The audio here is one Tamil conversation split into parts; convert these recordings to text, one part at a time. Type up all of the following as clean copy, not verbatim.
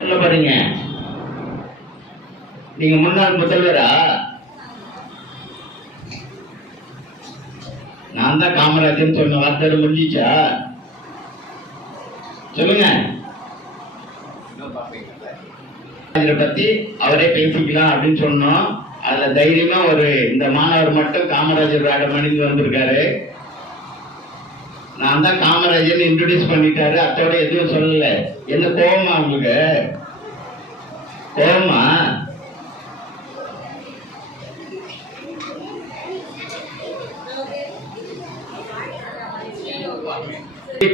பாருங்க, நீங்க முன்னாள் முதல்வரா? நான் தான் காமராஜன் சொன்ன வார்த்தை முடிஞ்சிச்சா? சொல்லுங்க. பத்தி அவரே பேசிக்கலாம் அப்படின்னு சொன்னோம். அதுல தைரியமா இந்த மாணவர் மட்டும் காமராஜர் ராக மணிந்து வந்திருக்காரு. நான் தான் காமராஜர் இன்ட்ரோடியூஸ் பண்ணிட்டாரு. அத்தோட எதுவும் சொல்லல. என்ன கோபமா உங்களுக்கு? கோபமா?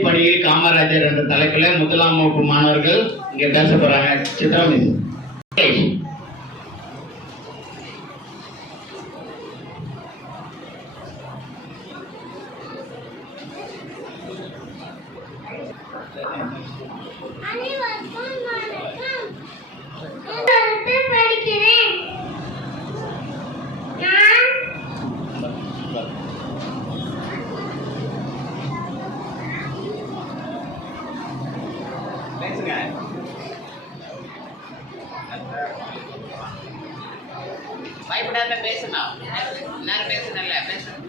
பணியில் காமராஜர் என்ற தலைப்புல முதலாம் வகுப்பு மாணவர்கள் இங்க பேச போறாங்க. சித்ரா மிஸ். பயப்படாத பேசணும். எல்லாரும் பேசணும்ல, பேசணும்.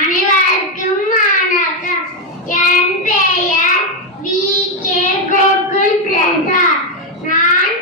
அனைவருக்கும் வணக்கம். என் பெயர் வி.கே. கோகுல் பிரசாத். நான்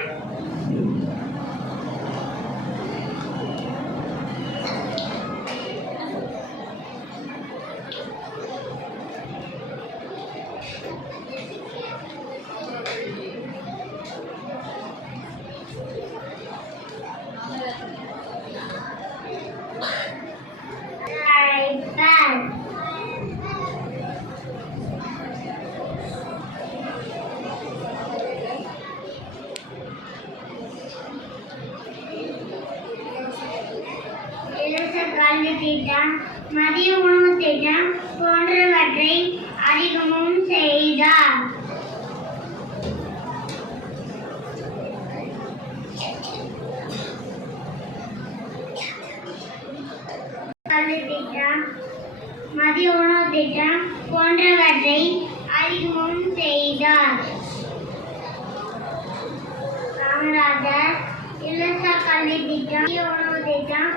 கல்வி திட்டம், மதிய உணவு திட்டம் போன்றவற்றை அறிமுகம் செய்தார். கல்வி திட்டம், மதிய உணவு திட்டம் போன்றவற்றை அறிமுகம் செய்தார். காமராஜர் இலவச கல்வி திட்டம், மதிய உணவு திட்டம்,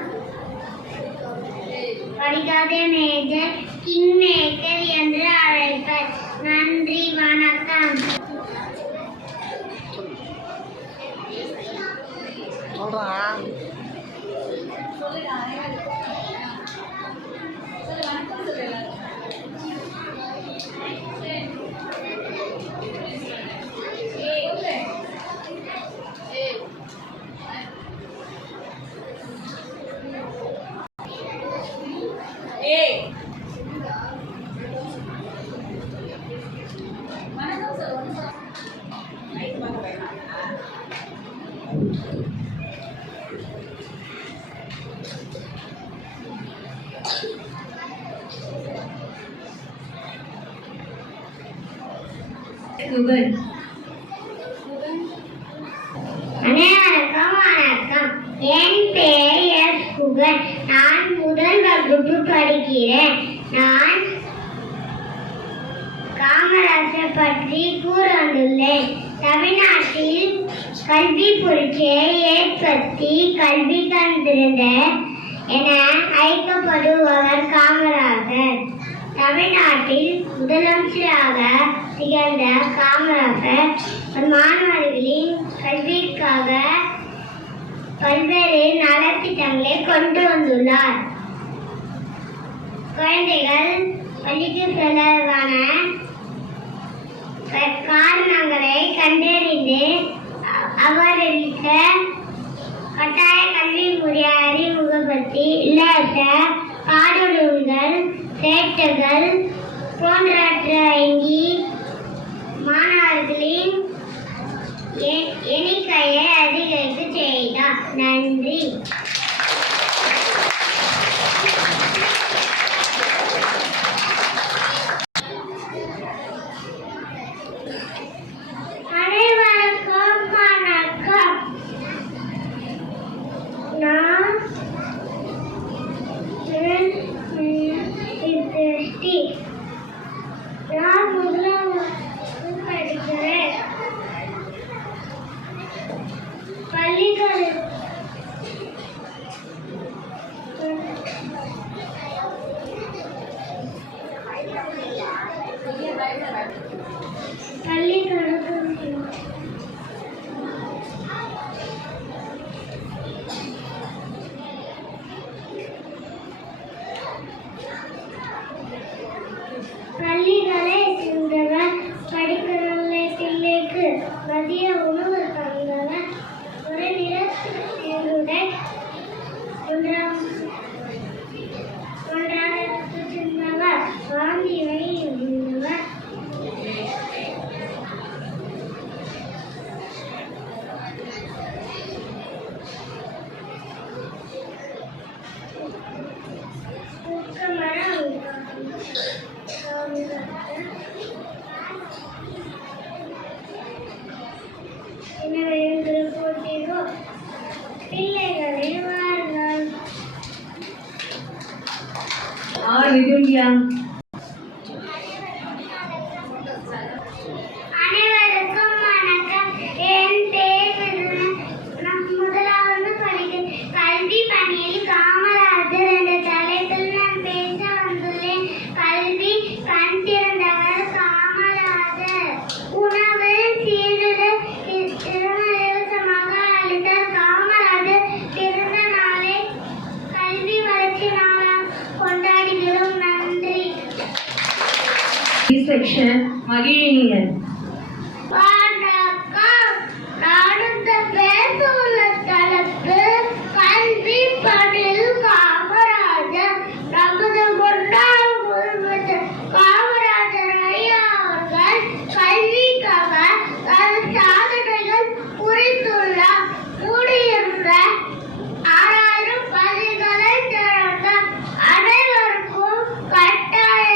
படிக்காத மேஜர் கிங் மேக்கர் என்று அழைப்பர். நன்றி, வணக்கம். சுகன். அனைவருக்கும் வணக்கம். என் பெயர் சுகன். நான் முதல் வகுப்பு படிக்கிறேன். நான் காமராஜர் பற்றி கூற வந்துள்ளேன். தமிழ்நாட்டில் கல்வி புரட்சியை ஏற்படுத்தி கல்வி தந்திருந்த என அழைக்கப்படுபவர் காமராஜர். தமிழ்நாட்டில் முதலமைச்சராக திகழ்ந்த காமராஜர் மாணவர்களின் கல்விக்காக பல்வேறு நலத்திட்டங்களை கொண்டு வந்துள்ளார். குழந்தைகள் பள்ளிக்கு செல்லவான காரணங்களை கண்டறிந்து அவர்களுக்கு கட்டாய கல்வி முறையை அறிமுகப்படுத்தி இலவச பாடநூல்கள், சேட்டுகள் போன்றவற்றை வழங்கி மாணவர்களின் எண்ணிக்கையை அதிகரிக்க செய்தார். நன்றி. அனைவருக்கும் வணக்கம். நான் முதலாம் படிக்கிறேன். பள்ளிகளை சேர்ந்தவர் படிக்கிறவங்க பிள்ளைக்கு மதிய உணவு தந்தவர். ஒரு நிலத்துடன் ஒன்றாக சென்றவர். காந்தியை இருந்தவர். பிள்ளைகளை வாருங்கள். விதுல்யா. அனைவருக்கும் வணக்கம். என் பெயர் விதுலா. நான் முதலாவது படிக்கிறேன். கல்வி பணியில் காமராஜர் என்ற தலைப்பில் நான் பேச வந்துள்ளேன். கல்வி கண் திறந்தவர் காமராஜர். உணவு சீருடை இலவசமாக அளித்தார் காமராஜர். பிறந்த நாளை கல்வி வளர்ச்சி நாளாக கொண்டாடுகிறோம். நன்றி. செக்ஷன் மகிழினியன். வணக்கம். அடுத்த பேச உள்ள தலைப்பு கல்வி பணியில் காமராஜர். நமது முன்னாள் முதலமைச்சர் காமராஜர் ஐயா அவர்கள் கல்விக்காக பல சாதனைகள் புரிந்துள்ளார். மூடியிருந்த 6000 பள்ளிகளை திறந்தார். அனைவருக்கும் கட்டாய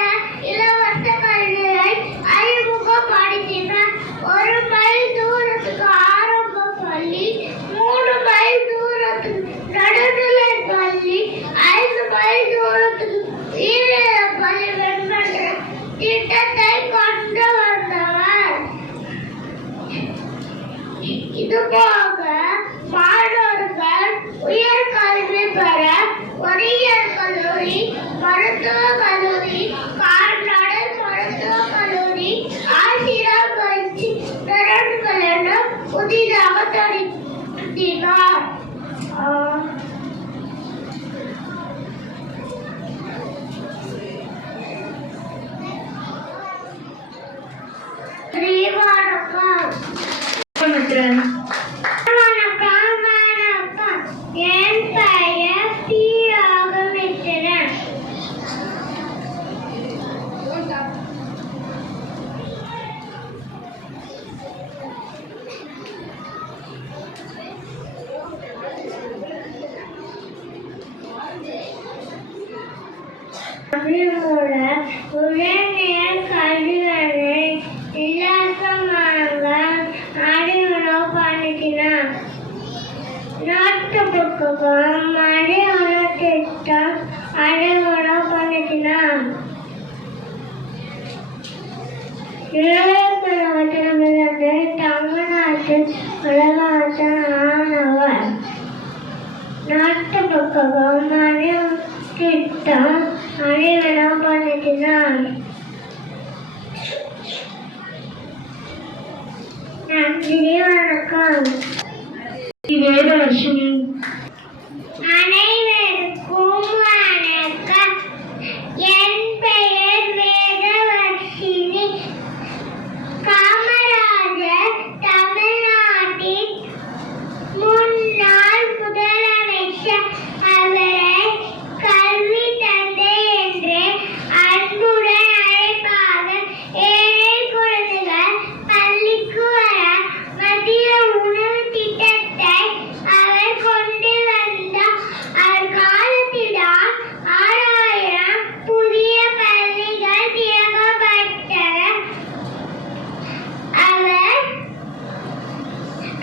இலவச கல்வியை அறிமுகப்படுத்தினார். 1 மைல் தூரத்துக்கு ஆரம்ப பள்ளி, 3 மைல் தூரத்துக்கு நடுநிலை பள்ளி, 5 மைல் தூரத்துக்கு உயர்நிலை பள்ளி என்ற திட்டத்தை கொண்டு வந்தவர். இதுபோக மாணவர்கள் உயர்கல்வி பெற பொறியியல் கல்லூரி, மருத்துவக் கல்லூரி, கால்நடை மருத்துவக் கல்லூரி, ஆசிரியர் பயிற்சி திறன்கள் என புதிதாக தொடங்கினார். வணக்கம். சுமித்ரன். வணக்கம். வணக்கம். என் பெயர் டி. ராகவேந்திரன். தமிழ் மூலம் உயர்நிலை கல்விகளை இலவசமாக புத்தகம் மலையாள திட்டம் அறிமுகம் பண்ணினான். இளையராஜாவிலிருந்து தமிழ்நாட்டில் முதலமைச்சரானவர். நாட்டு புத்தகம் மலையாள திட்டம் அறிமுகம் பண்ணினான். நன்றி, வணக்கம். வேதவர்ஷினி. அனைவருக்கும் வணக்கம். என் பெயர் வேதவர்ஷினி. காமராஜர் தமிழ்நாட்டின் முன்னாள் முதலமைச்சர். அவரை கல்வி தந்தை என்று அன்புடன் அழைப்பார்கள். ஏழை குழந்தைகள் பள்ளிக்கு வர மதிய உணவு திட்டத்தை அவர் கொண்டு வந்தார். அவர் காலத்தில்தான் 6000 புதிய பள்ளிகள் திறக்கப்பட்டன. அவர்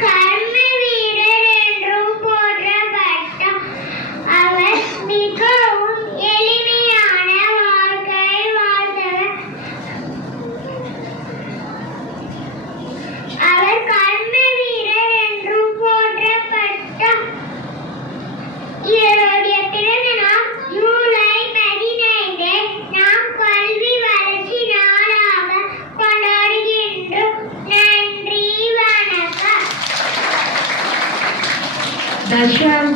கர்ம வீரர் என்றும் போற்றப்பட்டார். அவர் மிகவும் எளிமையான வாழ்க்கை வாழ்ந்தவர். அவர் கர்ம வீரர் என்றும் போற்றப்பட்டார். இவருடைய பிறந்த நாள் ஜூலை 15. நாம் கல்வி வளர்ச்சி நாளாக கொண்டாடுகின்றோம். நன்றி, வணக்கம். தர்ஷன்.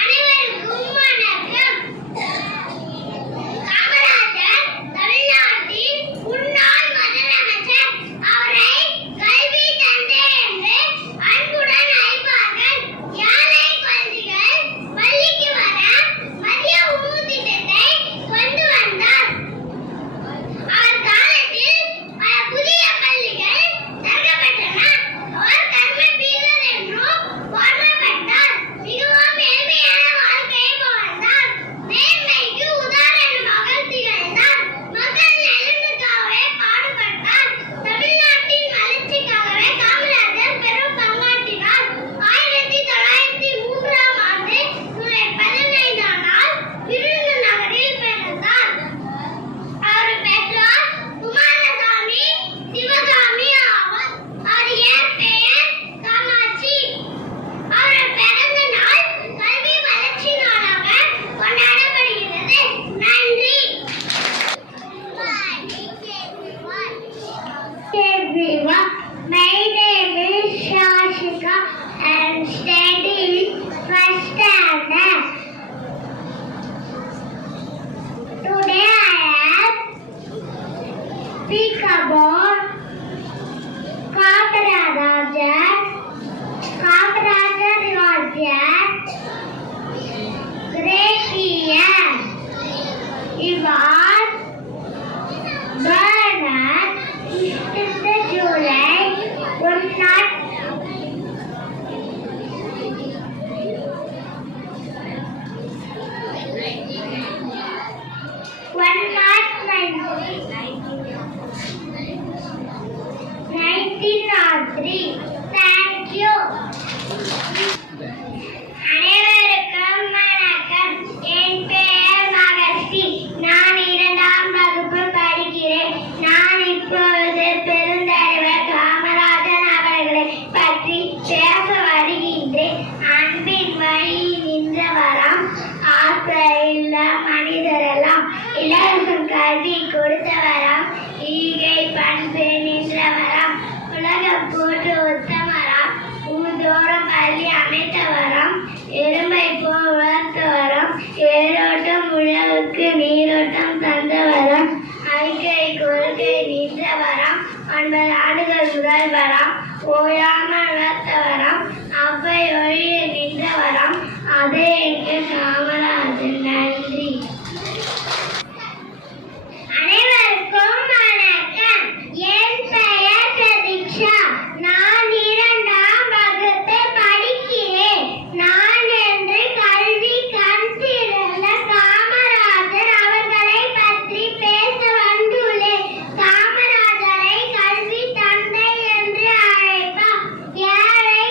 அனைவருக்கும் வணக்கம். காமராஜர் தமிழ்நாட்டின் முன்னாள் முதலமைச்சர். அவரை கல்வி தந்தை என்று அன்புடன் அழைப்பார்கள். ஏழை குழந்தைகள் பள்ளிக்கு வர மதிய உணவு திட்டத்தை கொண்டு வந்தார். அவர் காலத்தில் பல புதிய பள்ளிகள் திறக்கப்பட்டன. அவர் கர்ம வீரர் என்றும் போற்றப்பட்டார். மிகவும் எளிமையான வாழ்க்கையை வாழ்ந்தார். நேர்மைக்கு உதாரணமாக திகழ்ந்தார். மக்கள் நலனுக்காகவே பாடுபட்டார். தமிழ்நாட்டின் வளர்ச்சிக்காகவே காமராஜர் பெரும் பங்காற்றினார். 1903ஆம் ஆண்டு ஜூலை 15ஆம் நாள் விருதுநகரில் பிறந்தார். அவர் பெற்றோர் குமாரசாமி, சிவகாமி ஆவார். அவர் இயற்பெயர் காமாட்சி. அவர் பிறந்த நாள் கல்வி வளர்ச்சி நாளாக கொண்டாடப்படுகிறது. நன்றி. Everyone, my name is Shashika. I am studying first standard. Today I am speak about Kamarajar. Kamarajar was a great leader. He was born on 5th July 1903. Thank you. அனைவருக்கும் வணக்கம். என் பெயர் மகஸ்ரீ. நான் 2ஆம் வகுப்பு படிக்கிறேன். நான் இப்பொழுது பெருந்தலைவர் காமராஜர் அவர்களை பற்றி பேச வருகின்றேன். அன்பின் வழி நின்றவராம், ஆசையுள்ள மனிதரெல்லாம் இலவசம் கல்வி கொடுத்தவராம், ஈகை பண்பு நின்றவராம், உலகம் போன்று உத்தமராம், ஊதோறும் பள்ளி அமைத்தவராம், எறும்பை போல் வளர்த்தவராம், ஏரோட்டம் உழவுக்கு நீரோட்டம் தந்தவராம், ஐக்கை கொள்கை நின்றவராம், 9 ஆண்டுகள் முதல்வராம், ஓயாமல் வளர்த்தவராம், அவ்வை ஒழிய நின்றவராம், அதே எங்கள் காமராஜர். நன்றி. அனைவருக்கும் வணக்கம். என் பெயர் பிரதீக்ஷா. நான் 2ஆம் வகுப்பு படிக்கிறேன். நான் என்று கல்வி கண் திறந்த காமராஜர் அவர்களை பற்றி பேச வந்துள்ளேன். காமராஜரை கல்வி தந்தை என்று அழைப்பார். ஏழை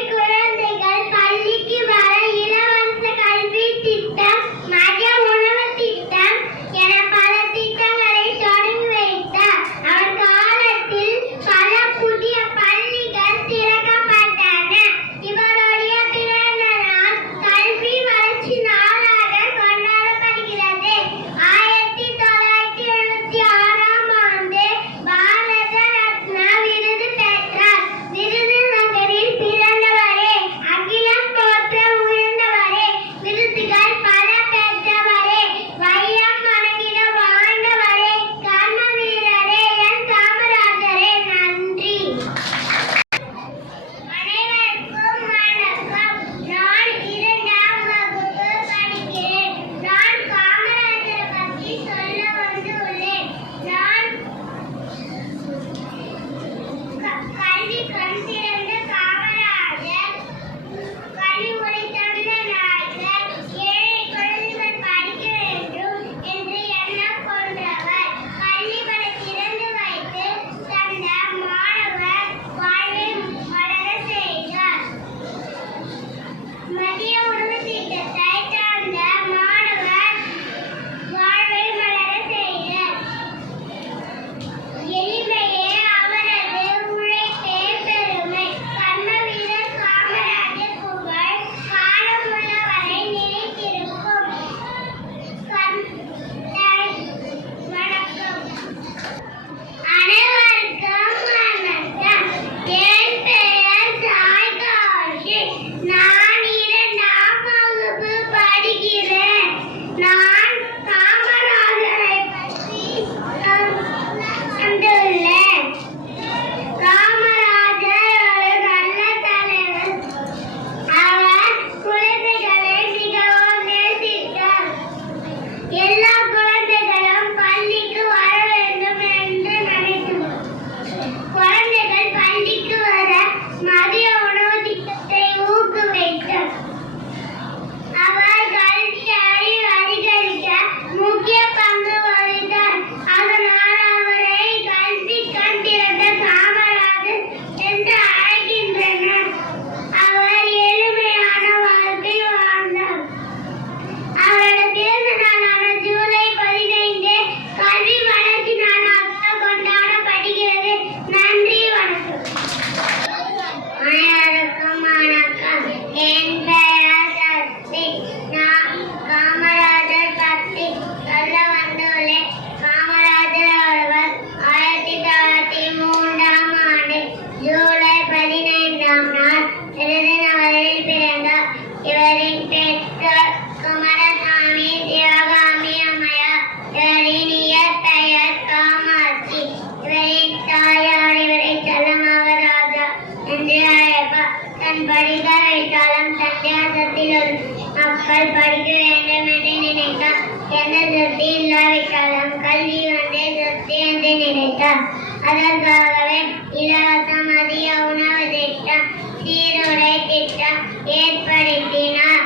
இலவச மதிய உணவு திட்டம், சீருடை திட்டம் ஏற்படுத்தினார்.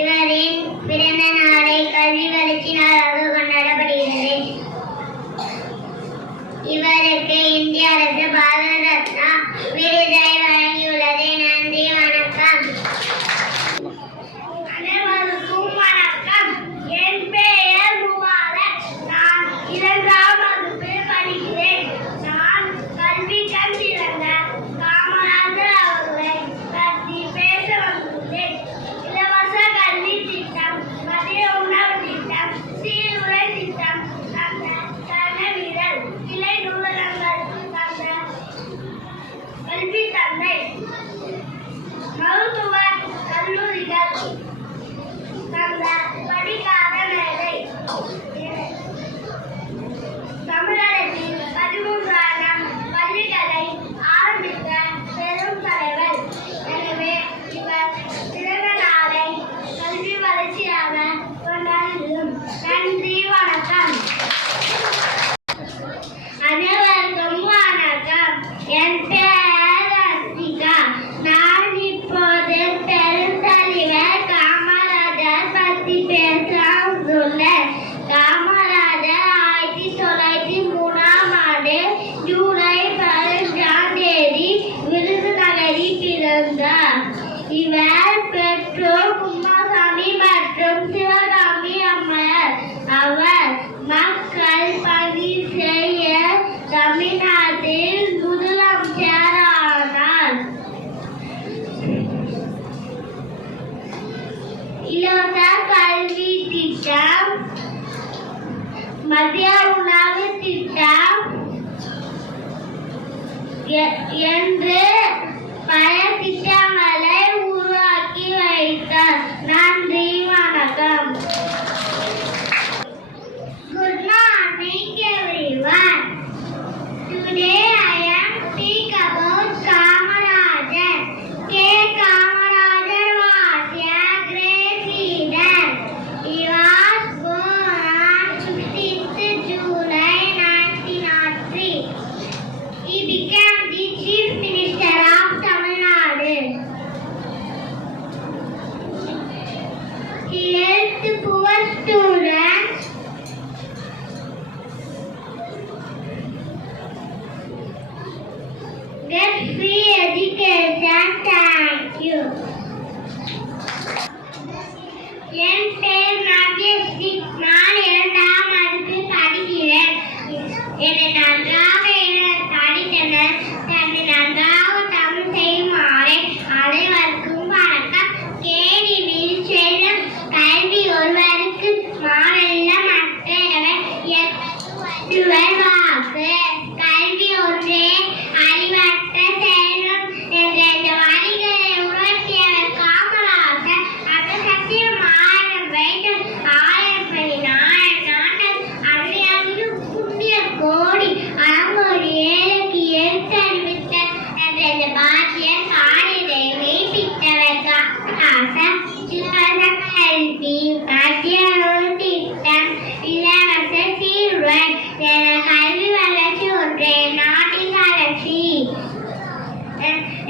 இவரின் பிறந்த நாளை கல்வி வளர்ச்சி நாளாக கொண்டாடப்படுகிறது. இவருக்கு இந்திய அரசு பாரத ரத்னா விருதை வழங்கியுள்ளது. நன்றி, வணக்கம். அனைவருக்கும் வணக்கம். என் பெயர் முபாரக். நான் 2ஆம் வகுப்பு படிக்கிறேன். நான் கல்வி கண்டிருந்த காமராஜர் அவர்களை பற்றி பேச வந்துள்ளேன். இலவச கல்வி திட்டம், மதிய உணவு திட்டம், சீருடை திட்டம் தந்த கல்விகள், கிளை நூலகங்களுக்கு தந்த கல்வி தந்தை, மருத்துவ கல்லூரிகள் தந்த படிக்காத மேலை, தமிழகத்தில் 13,000 பள்ளிகளை ஆரம்பித்த பெரும் தலைவர். எனவே இவர் பிறந்த நாளை கல்வி வளர்ச்சியாக கொண்டாடுகிறோம். நன்றி, வணக்கம். அனைவருக்கும் வணக்கம். என் பெயர் ரத்திகா. நான் இப்போது பெருந்தலைவர் காமராஜர் பற்றி பேச வந்துள்ளேன். காமராஜர் 1903ஆம் ஆண்டு ஜூலை 15ஆம் தேதி விருதுநகரில் பிறந்தார். இவர் பெற்றோர் குமாரசாமி மற்றும் சிவகாமி அம்மையார். அவர் மக்கள் பணி செய்ய தமிழ்நாட்டில் முதலமைச்சர் ஆனார். இலவச கல்வி திட்டம், மதிய உணவு திட்டம் என்று பல திட்டங்களை உருவாக்கி வைத்தார். நன்றி, வணக்கம். Good morning, everyone. Today I am speak about Kamarajar. K. Kamarajar was a great leader. He was born on 16th July 1903. He became the Chief Minister of Tamil Nadu. He helped poor students get free education. Thank you. என் பெயர் நாகேஸ்வரி. நான் 2ஆம் வகுப்பு படிக்கிறேன். என்னை நன்றாக படித்தனர். தன்னை நன்றாக தமிழ் செய்யுமாறு அனைவருக்கும் வணக்கம். கேடிவில் செல்லும் கல்வி ஒருவருக்கு மாறல்ல மற்றவர் எட்டுவர் வாக்கு. கல்வி ஒன்றே அறிவற்ற செல்வம் என்ற இந்த வரிகளை உணர்த்தியவர் காமராஜர். அந்த சத்தியம் ஆயிரம் வேண்டும், ஆயிரம் படி நாட்கள் அன்னையாவிலும் புண்ணிய கோடி அறங்கோடி ஏழைக்கு எடுத்தறிவித்த என்ற இந்த பாக்கியம் காரியத்தை மெய்ப்பித்தவர் காமராஜர். இலவச கல்வி, மதிய உணவு திட்டம், இலவச சீருடை என கல்வி வளர்ச்சி ஒன்றே நாட்டின் வளர்ச்சி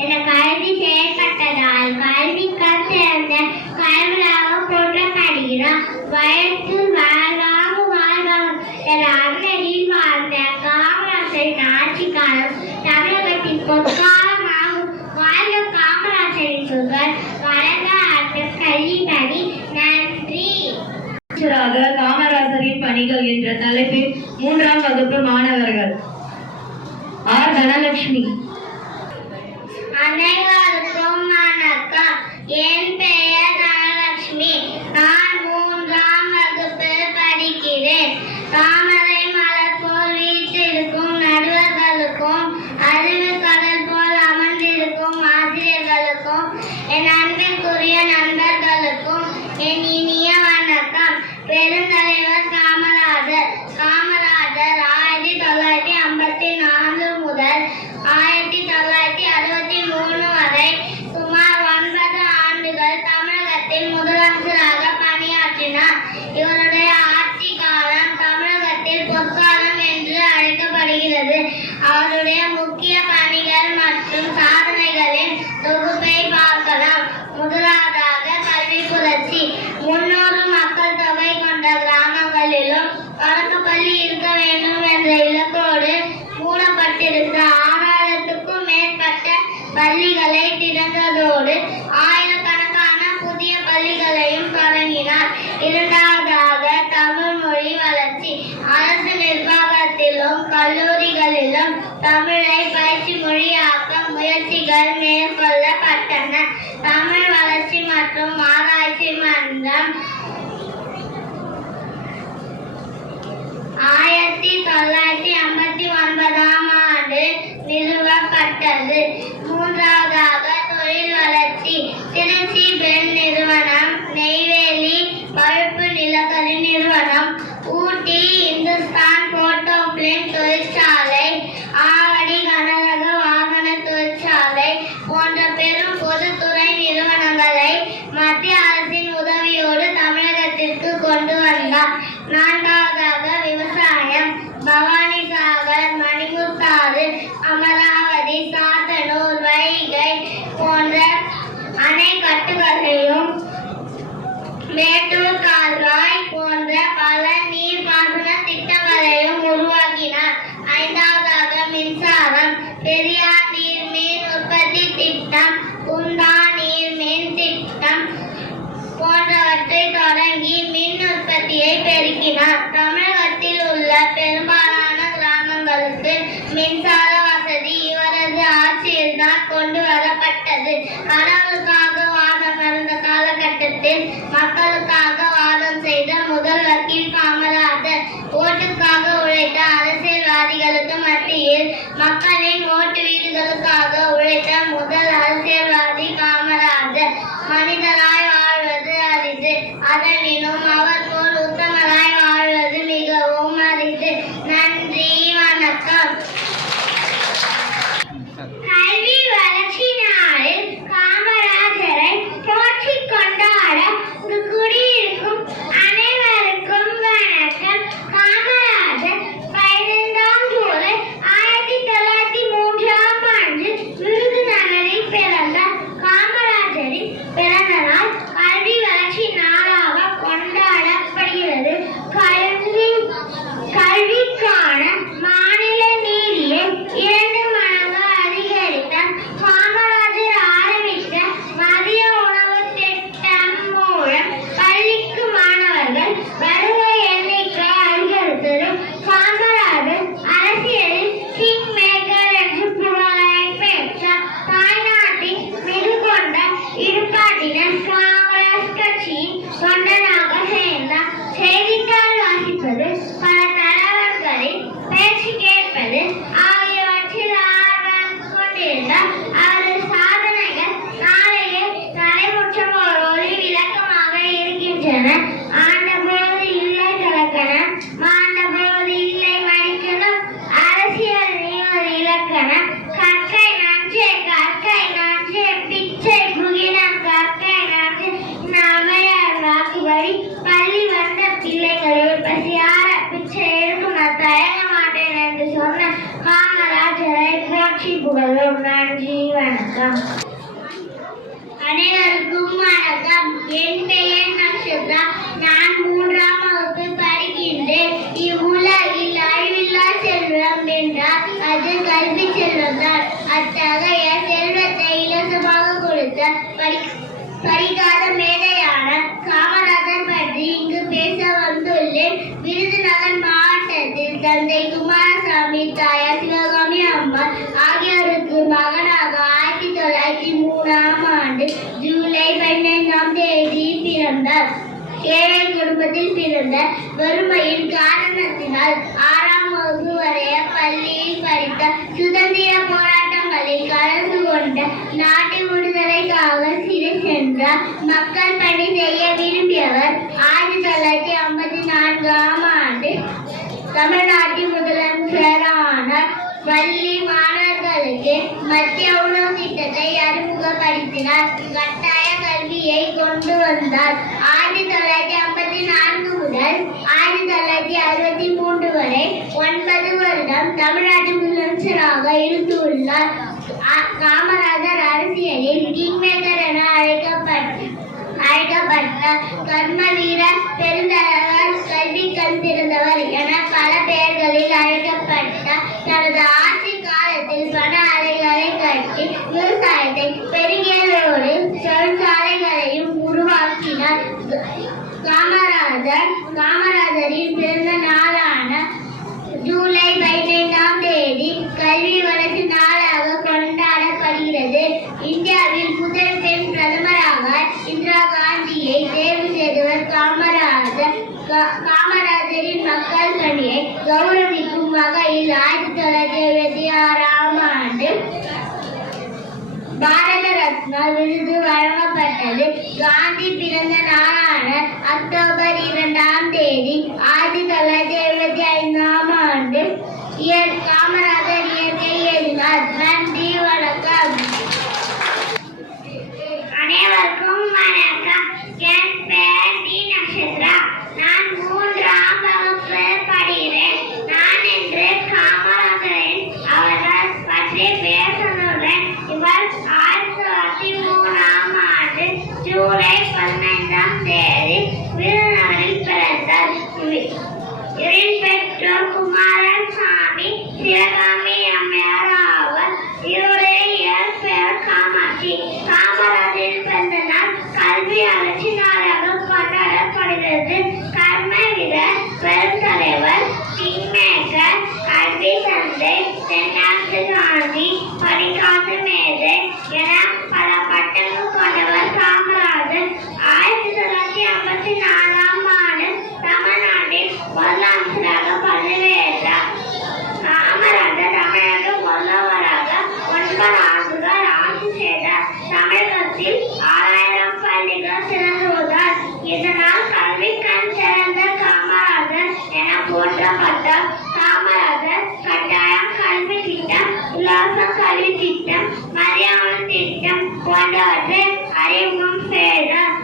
என கல்வி செயல்பட்டதால் கல்வி கற்சிறந்த கல்வியாக போற்றப்படுகிறார். வயத்தில் வாழ்வாங்க வாழ்வாங்க என அன்னையில் வாழ்ந்த காமராஜரின் ஆட்சி காலம் தமிழகத்தின் பொற்காலமாகும். வாழ்ந்த காமராஜரின் புகழ் வளர்ந்த கல்விப்படி. நன்றி. காமராஜரின் பணிகள் என்ற தலைப்பில் 3ஆம் வகுப்பு மாணவர்கள். ஆர். தனலட்சுமி. அனைவருக்கும் வணக்கம். என் பெயர் தனலட்சுமி. நான் 3ஆம் வகுப்பு படிக்கிறேன். தாமரை மலர் போல் வீட்டிற்கும் நடுவர்களுக்கும், அறிவு கடல் போல் அமர்ந்திருக்கும் ஆசிரியர்களுக்கும், என் அன்பிற்குரிய நண்பர்களுக்கும் என் இனிய வணக்கம். பெருந்தலைவர் காமராஜர். காமராஜர் 1954 முதல் 1963 வரை சுமார் 9 ஆண்டுகள் தமிழகத்தில் முதலமைச்சராக பணியாற்றினார். இவருடைய ஆட்சி காலம் தமிழகத்தில் பொற்காலம் என்று அழைக்கப்படுகிறது. அவர் அவருடைய முக்கிய பணிகள் மற்றும் சாதனைகளின் தொகுப்பை பார்க்கலாம். முதலாவதாக கல்வி புரட்சி. 300 மக்கள் தொகை கொண்ட கிராமங்களிலும் தொடக்கப்பள்ளி இருக்க வேண்டும் என்ற இலக்கோடு மூடப்பட்டிருந்த 6000க்கும் மேற்பட்ட பள்ளிகளை திறந்ததோடு ஆயிரக்கணக்கான புதிய பள்ளிகளையும் தொடங்கினார். இரண்டாவதாக தமிழ் மொழி வளர்ச்சி. அரசு நிர்வாகத்திலும் கல்லூரிகளிலும் தமிழை பயிற்சி மொழியாக்க முயற்சிகள் மேற்கொள்ளப்பட்டன. தமிழ் வளர்ச்சி மற்றும் ஆராய்ச்சி மன்றம் 1959ஆம் ஆண்டு நிறுவப்பட்டது. மூன்றாவதாக தொழில் வளர்ச்சி. திருச்சி பெண் நிறுவனம், நெய்வேலி பழுப்பு நிலக்கரி நிறுவனம், ஊட்டி இந்துஸ்தான் போட்டோ பிலிம் தொழிற்சாலை, ஆவடி கனரக வாகன தொழிற்சாலை போன்ற பெரும் பொதுத்துறை நிறுவனங்களை மத்திய அரசின் உதவியோடு தமிழகத்திற்கு கொண்டு வந்தார். நான்காவதாக விவசாயம். பவானிசாகர், மணிமுத்தாறு, அமராவதி, சாத்தனூர், வைகை போன்ற அணைக்கட்டுகளையும் மேட்டூர் கால்வாய் போன்ற பல நீர்ப்பாசன திட்டங்களையும் உருவாக்கினார். ஐந்தாவதாக மின்சாரம். பெரியார் நீர்மின் உற்பத்தி திட்டம், குந்தா நீர்மின் திட்டம் போன்றவற்றை தொடங்கி மின் உற்பத்தியை பெருக்கினார். தமிழகத்தில் உள்ள பெரும்பாலான கிராமங்களுக்கு மின்சார வசதி இவரது ஆட்சியில்தான் கொண்டு வரப்பட்டது. கடவுளுக்காக வாதம் நடந்த காலகட்டத்தில் மக்களுக்காக வாதம் செய்த முதல் வக்கீல் காமராஜர். ஓட்டுக்காக உழைத்த அரசியல்வாதிகளுக்கு மத்தியில் மக்களின் ஓட்டு வீடுகளுக்காக உழைத்த முதல் அரசியல்வாதி காமராஜர். மனிதராய் வாழ்வது அரிது, அதனினும் அவர் போல் உத்தமராய் வாழ்வது மிகவும் அரிது. நன்றி, வணக்கம். கல்வி வளர்ச்சி நாளில் காமராஜரை போற்றிக் கொண்டாட குடியிருக்கும் அனைவருக்கும் வணக்கம். காமராஜர் 15 ஜூலை 1903ஆம் ஆண்டு விருதுநகரில் பிறந்தார். காமராஜரின் பிறந்த நாள் கல்வி வளர்ச்சி நாளாக கொண்டாடப்படுகிறது. கல்விக்கான மாநில நிதியை 2 மடங்கு அதிகரித்தார். காமராஜர் ஆரம்பித்த மதிய உணவு திட்டம் மூலம் பள்ளிக்கு மாணவர்கள் வருகை எண்ணிக்கை அதிகரித்தது. காமராஜர் அரசியலில் கிங் மேக்கர் என்று புகழை பெற்றார். தாய்நாட்டின் மிகு கொண்ட ஈடுபாட்டினர் காங்கிரஸ் கட்சியின் தொண்டனாக சேர்ந்தார். செய்தித்தாள் வாசிப்பது, பல தலைவர்களின் பேச்சு கேட்பது ஆகியவற்றில் ஆர்வம் கொண்டிருந்தார். அவரது சாதனைகள் நாளைய தலைமுற்றம் ஒரு ஒளி விளக்கமாக இருக்கின்றன. ஆண்டபோது இல்லை கலக்கணம், மாண்டபோது இல்லை மணிக்கணும், அரசியல் ஒரு இலக்கணம், கற்கை நன்றே பிச்சை புகினம் கற்கை நன்றே அவையார் வாக்குபடி பள்ளி வந்த பிள்ளைகளே பசியார பிச்சை எடுக்கும் நான் தயங்க மாட்டேன் என்று சொன்ன காமராஜரை போற்றி புகழும். நன்றி, வணக்கம். அனைவருக்கும் வணக்கம். என் பெயர் நக்ஷத்ரா. நான் 3ஆம் வகுப்பு படிக்கின்றேன். இவ்வுலகில் அழிவில்லா செல்வம் என்றால் அது கல்வி செல்வம்தான். அத்தகைய செல்வத்தை இலவசமாக கொடுத்த படிக்காத மேதையான காமராஜர் பற்றி இங்கு பேச வந்துள்ளேன். விருதுநகர் மாவட்டத்தில் தந்தை குமாரசாமி, தாயார் சிவகாமி அம்மாள் ஆகியோருக்கு மகனாக 1903ஆம் ஆண்டு ஜூலை 15ஆம் தேதி பிறந்தார். ஏழை குடும்பத்தில் பிறந்த வறுமையின் காரணத்தினால் 6ஆம் வகுப்பு வரைய பள்ளியில் படித்த. சுதந்திர போராட்டங்களில் கலந்து கொண்ட. நாட்டு விடுதலைக்காக சிறை சென்றார். மக்கள் பணி செய்ய விரும்பியவர். 1954ஆம் ஆண்டு தமிழ்நாட்டின் முதலமைச்சர் ஆனார். பள்ளி மாணவர்களுக்கு மத்திய உணவு திட்டத்தை அறிமுகப்படுத்தினார். கட்டாய கல்வியை கொண்டு வந்தார். 1954 முதல் 1963 வரை 9 வருடம் தமிழ்நாட்டு முதலமைச்சராக இருந்துள்ளார். காமராஜர் அரசியலில் கிங்மேக்கர் என அழைக்கப்பட்ட கர்மவீர, பெருந்தலைவர், கல்வி கண் திறந்தவர் என பல பெயர்களில் அழைக்கப்பட்ட தனது ஆட்சி காலத்தில் பண அலைகளை கட்டி விவசாயத்தை பெருகியதோடு தொழிற்சாலைகளையும் உருவாக்கினார். காமராஜரின் பிறந்த நாளான ஜூலை 15ஆம் தேதி கல்வி வளர்ச்சி நாளாக கொண்டாடப்படுகிறது. இந்தியாவில் முதல் பெண் பிரதமராக இந்திரா காந்தியை தேர்வு செய்தவர் காமராஜர். காமராஜரின் மக்கள் பணியை கௌரவிக்கும் வகையில் 1976ஆம் ஆண்டு பாரத ரத்னா விருது வழங்கப்பட்டது. காந்தி பிறந்த நாளான அக்டோபர் 2ஆம் தேதி 1975ஆம் ஆண்டு காமராஜர் இயற்கை எழுதினார். நன்றி, வணக்கம். அனைவருக்கும் வணக்கம். என் பெயர் டி. நக்ஷத்ரா. நான் 3ஆம் வகுப்பு படிக்கிறேன். நான் இன்று காமராஜரின் அவர்கள் பற்றி பேசணுள்ளேன். இவர் 1903ஆம் ஆண்டு ஜூலை 15ஆம் தேதி விருதுநகரில் பிறந்தார். இவரின் பெற்றோர் குமாரசாமி, சிவகாமி அம்மையார் ஆவர். இவருடைய இயற்பெயர் காமாட்சி. காமராஜரின் பிறந்த நாள் கல்வி வளர்ச்சி நாளாக கொண்டாடப்படுகிறது. கர்ம வீரர், பெருந்தலைவர், கிங்மேக்கர், கல்வி தந்தை, தென்னாட்டு காந்தி, படிக்காத மேதை என பல பட்டங்கள் கொண்டவர் காமராஜர். 1954ஆம் ஆண்டு தமிழ்நாட்டில் முதலமைச்சராக பதவியேற்றார். காமராஜர் தமிழக முதல்வராக 9 ஆண்டுகள் ஆட்சி செய்தார். தமிழகத்தில் 6000 பள்ளிகள் திறந்துள்ளார். இதனால் கல்வி கண் திறந்த காமராஜர் என போற்றப்பட்டார். காமராஜர் கட்டாயம் கல்வி திட்டம், இலவச கல்வி திட்டம், மதியான திட்டம் போன்றவற்றை அறிமுகம் செய்தார்.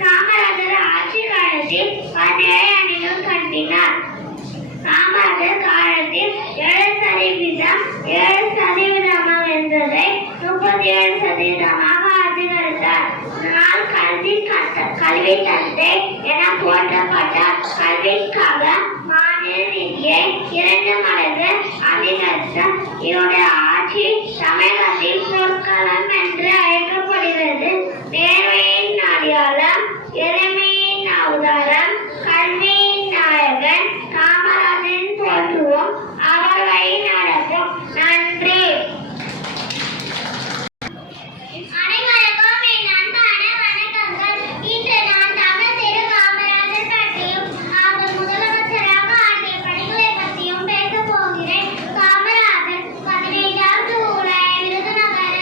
காமராஜர் ஆட்சி காலத்தில் 17 அணைகள் கட்டினார். காமராஜர் காலத்தில் 7% இருந்ததை 37% அதிகரித்தார். இதனால் கல்வி தந்தை என போற்றப்பட்டார். கல்விக்காக மாநில நிதியை 2 மடங்கு அதிகரித்தார். இவருடைய ஆட்சி தமிழகத்தில் பொற்காலம் என்று அழைக்கப்படுகிறது. நேர்மையின் அடையாளம், எளிமையின் அவதாரம், கல்வியின் நாயகன் காமராஜரின் போற்றுவோம், அவர் வழி நடப்போம். நன்றி. அனைவருக்கும் என் அன்பான வணக்கங்கள். இன்று நான் தமிழ் திரு காமராஜர் பற்றியும் அவர் முதலமைச்சராக ஆற்றிய பணிகளை பற்றியும் பேசப் போகிறேன். காமராஜர் 15 ஜூலை விருதுநகர்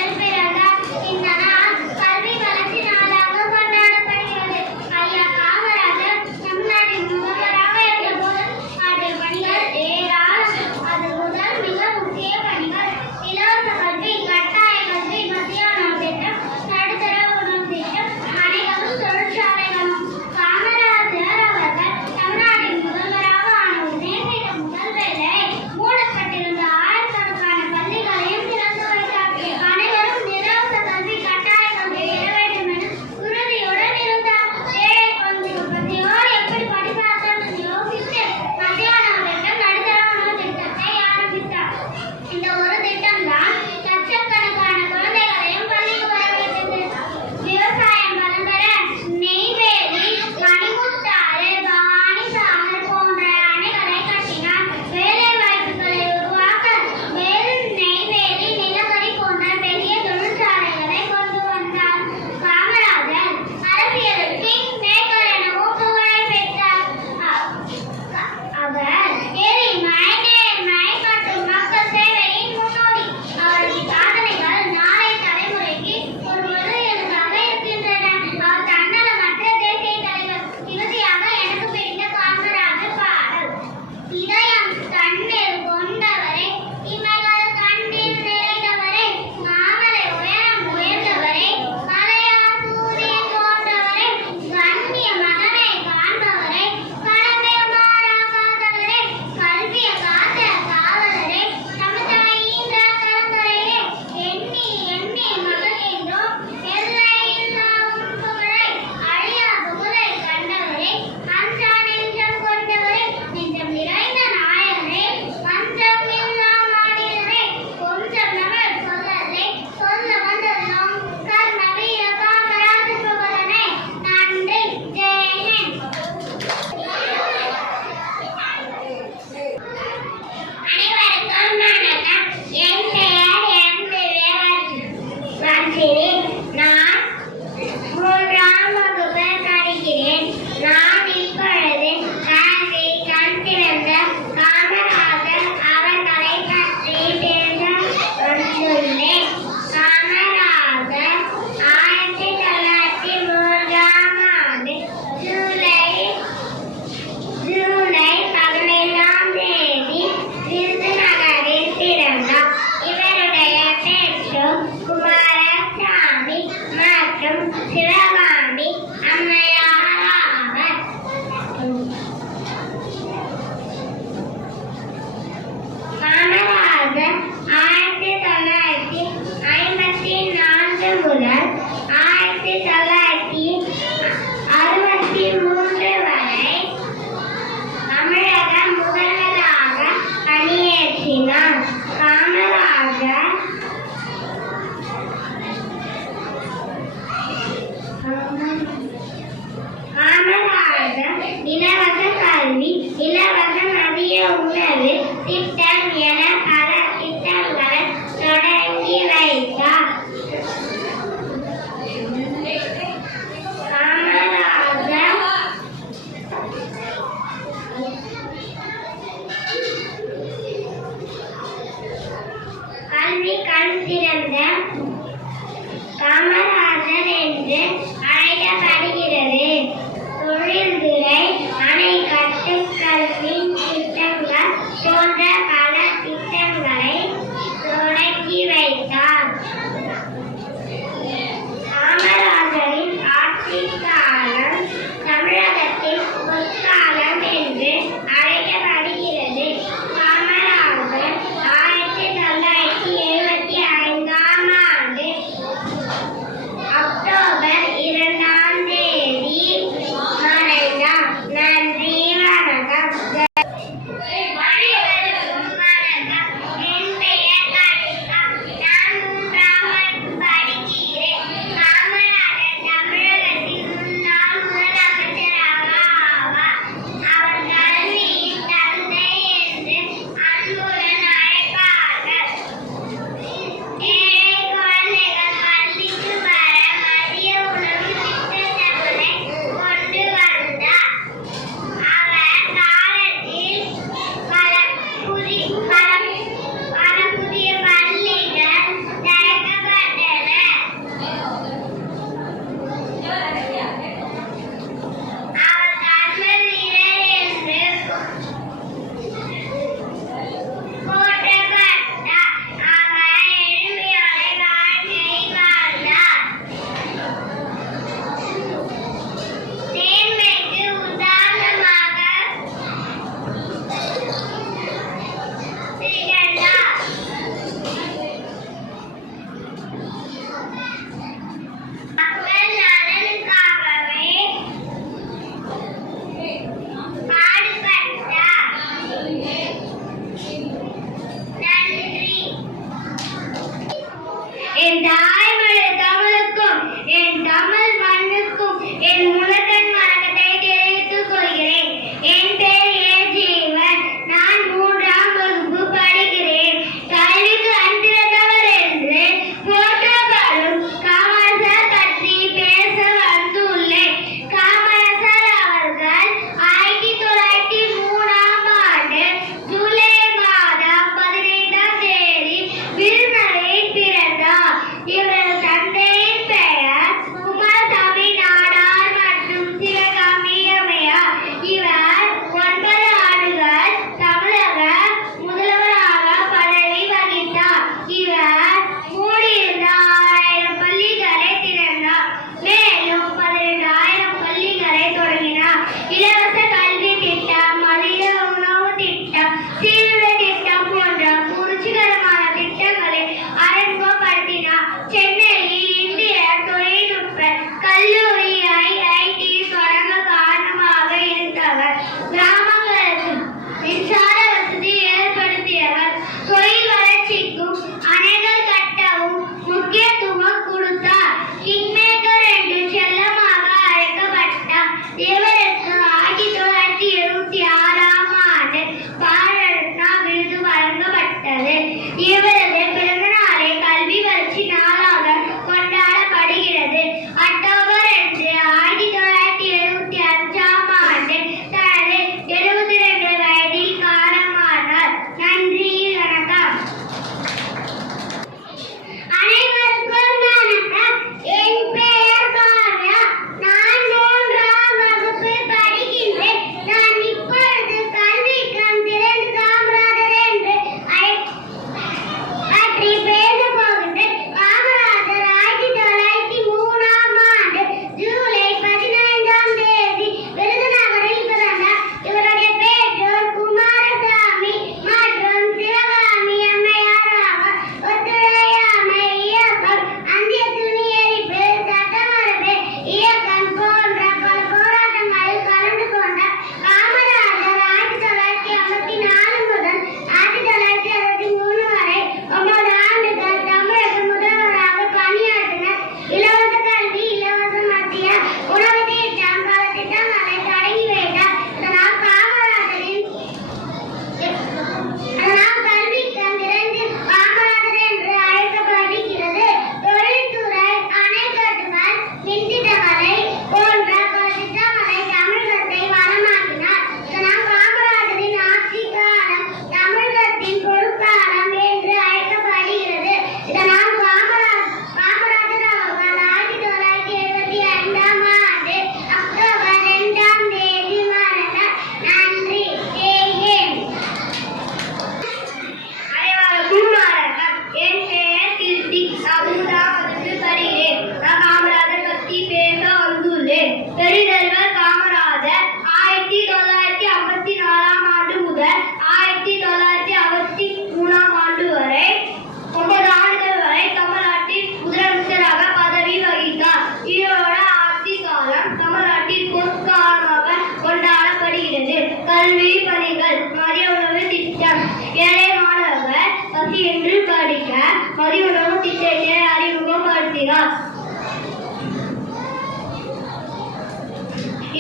திட்டம் என பல திட்டங்களை தொடங்கி வைத்தார். காமராஜர் கல்வி கண் திறந்த காமராஜர் என்று அழைக்கப்படுகிறது. தொழில்துறை, அணை கட்டுக்கல்வி திட்டங்கள் போன்ற பல திட்டங்களை தொடங்கி வைத்தார். காமராஜரின் ஆட்சி காலம் தமிழகத்தின் பொற்காலம் என்று அழைக்கப்படுகிறது. காமராஜர் 1975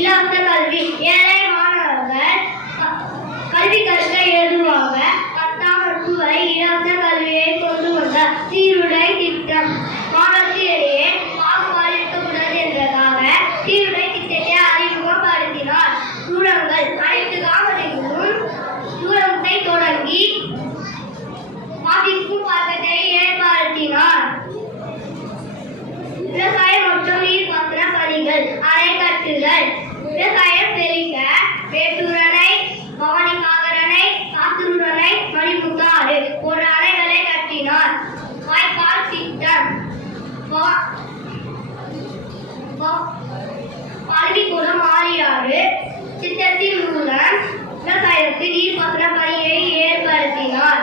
இலவச கல்வி. ஏழை மாணவர்கள் கல்வி கற்க ஏதுவாக 10ஆம் வகுப்பு வரை இலவச கல்வியை கொண்டு வந்தார். சீருடை திட்டம். மாணவர்களிடையே பாகுபாடு இருக்கக்கூடாது என்பதற்காக சீருடை திட்டத்தை அறிமுகப்படுத்தினார். தூரங்கள். அனைத்து கிராமங்களிலும் தூரத்தை தொடங்கி பாதிக்கும் பக்கத்தை ஏற்படுத்தினார். விவசாயம் மற்றும் நீர்ப்பாசன பணிகள். அணைக்கட்டுகள். விவசாயம் பெருக மேட்டூரணை, பவானி சாகரணை, சாத்தூரணை, மணிமுத்தாறு போன்ற அணைகளை கட்டினார். வாய்க்கால் திட்டம். பள்ளிக்கூடம் ஆரியாறு திட்டத்தின் மூலம் விவசாயத்தில் நீர்ப்பாசன பணியை ஏற்படுத்தினார்.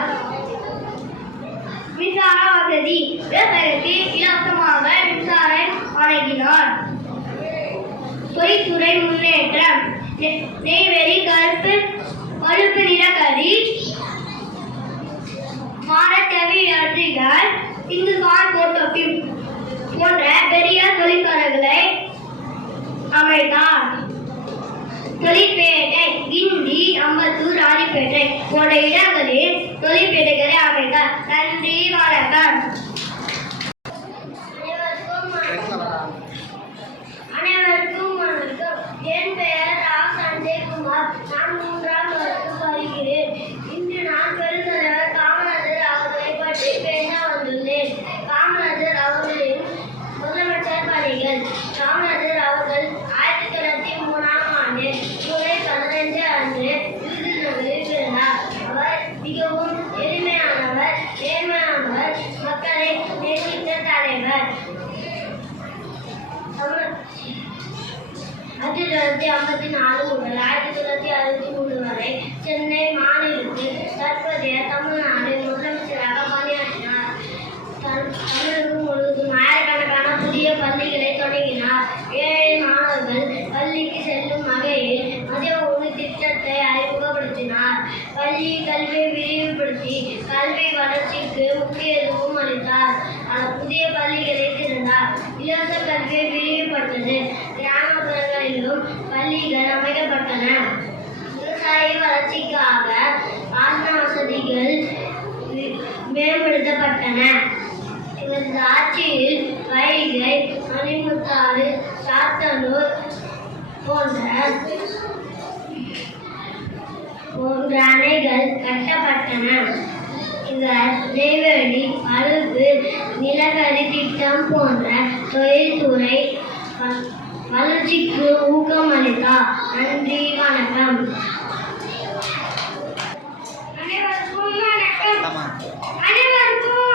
மின்சார வசதி. விவசாயத்தில் இலவசமாக மின்சாரம் வழங்கினார். தொழில்துறை முன்னேற்றம். நெய்வேலி கருப்பு நிலக்கரி, மாரத்தவியாற்றிகள், இந்துஸ்தான் கோட்டோப்பி போன்ற பெரிய தொழிற்சாலைகளை அமைத்தார். தொழிற்பேட்டை. கிண்டி, அம்பத்தூர், ராணிப்பேட்டை போன்ற இடங்களில் தொழிற்பேட்டைகளை அமைத்தார். நன்றி, வணக்கம். அனைவருக்கும் வணக்கம். என் பெயர் சஞ்சய்குமார். நான் 3ஆம் வகுப்பு படிக்கிறேன். இன்று நான் பெருந்தலைவர் காமராஜர் அவர்களை பற்றி பேச வந்துள்ளேன். காமராஜர் அவர்களின் முதலமைச்சர் பணிகள். காமராஜர் அவர்கள் 1903ஆம் ஆண்டு ஜூலை 15 அன்று விருதுநகரில் பிறந்தார். அவர் மிகவும் எளிமையானவர், நேர்மையானவர், மக்களை நேசித்த தலைவர். 1954 முதல் 1963 வரை சென்னை மாநிலத்தில் தற்போதைய தமிழ்நாடு முதலமைச்சராக பணியாற்றினார். தமிழகம் முழுவதும் ஆயிரக்கணக்கான புதிய பள்ளிகளை தொடங்கினார். ஏழை மாணவர்கள் பள்ளிக்கு செல்லும் வகையில் மதிய உணவு திட்டத்தை அறிமுகப்படுத்தினார். பள்ளி கல்வியை விரிவுபடுத்தி கல்வி வளர்ச்சிக்கு முக்கியத்துவம் அளித்தார். புதிய பள்ளிகளை திறந்தார். இலவச கல்வியை விரிவுபடுத்தது. கிராமப்புறங்களிலும் பள்ளிகள் அமைக்கப்பட்டன. விவசாய வளர்ச்சிக்காக பாசன வசதிகள் மேம்படுத்தப்பட்டன. இவரது ஆட்சியில் வைகை, மணிமுத்தாறு, சாத்தனூர் போன்ற அணைகள் கட்டப்பட்டன. இவர் நெய்வேலி பழுப்பு நிலக்கரி திட்டம் போன்ற தொழில்துறை வளர்ச்சிக்கு ஊக்கமளித்தார். நன்றி, வணக்கம். அனைவருக்கும்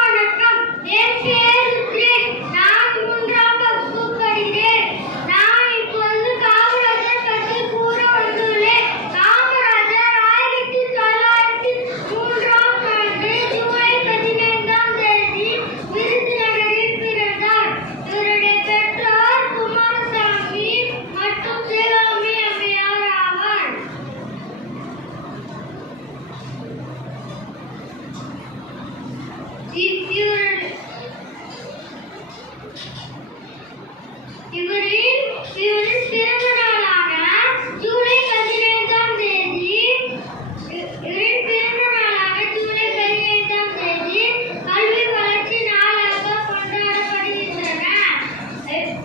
வணக்கம். என் பேர் ருத்ரேஷ். நான் 3ஆம் வகுப்பு படிக்கிறேன். நான் இப்போது காமராஜர் பற்றி கூற வந்துள்ளேன். காமராஜர் 1903ஆம் ஆண்டு ஜூலை 15ஆம் தேதி விருதுநகரில் பிறந்தார். இவருடைய பெற்றோர் குமாரசாமி மற்றும் சிவகாமி அம்மையார் ஆவார். இவரின் பிறந்த நாளான ஜூலை 15ஆம் தேதி கல்வி வளர்ச்சி நாளாக கொண்டாடப்படுகின்றன.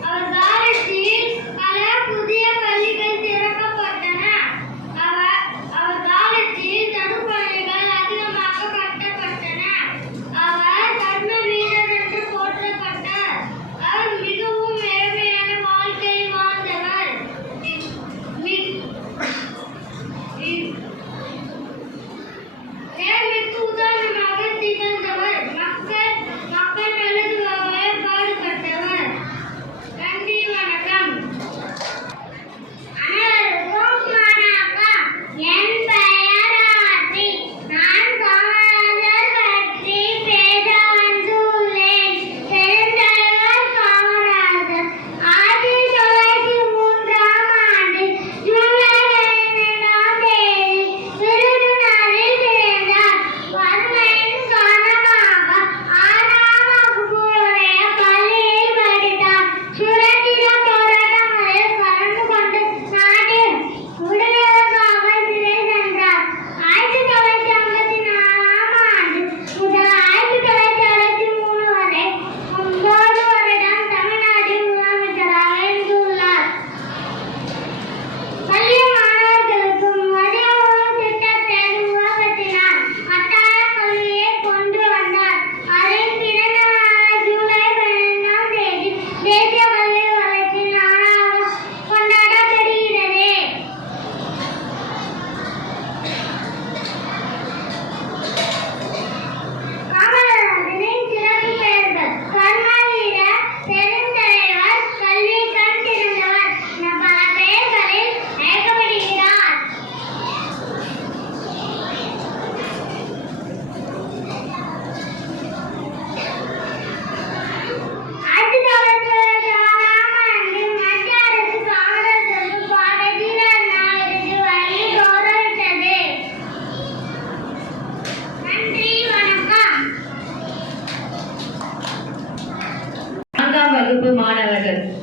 அவர் காலத்தில் பல புதிய பள்ளிகள் திறக்கப்பட்டன. அவர் காலத்தில் தடுப்பணைகள் அதிகமாக கட்டப்பட்டன. அவர்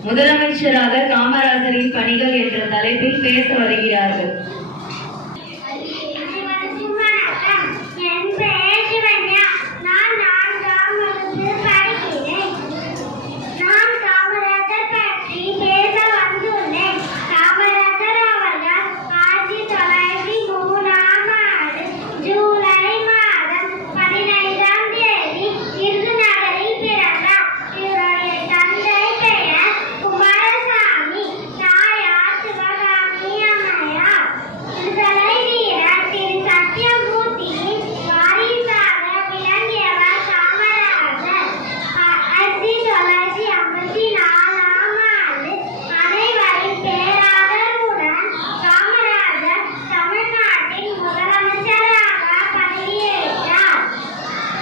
முதலமைச்சராக காமராஜரின் பணிகள் என்ற தலைப்பில் பேச வருகிறார்கள். என் பெயர் சிவன்யா. நான் 4ஆம் வகுப்பு படிக்கிறேன். நான் காமராஜர் பற்றி பேச வந்துள்ளேன். காமராஜர் அவர்கள் 1903ஆம் ஆண்டு ஜூலை மாதம் 15ஆம் தேதி விருதுநகரில் பிறந்தார். இவருடைய தந்தை பெயர் குமாரசாமி, தாயார் சிவகாமி அம்மையார். விடுதலை வீரர் திரு சத்யமூர்த்தியின் வாரிசாக விளங்கியவர் காமராஜர். 1954ஆம் ஆண்டு அனைவரின் பேராதரவுடன் காமராஜர் தமிழ்நாட்டின் முதலமைச்சராக பதவியேற்றார்.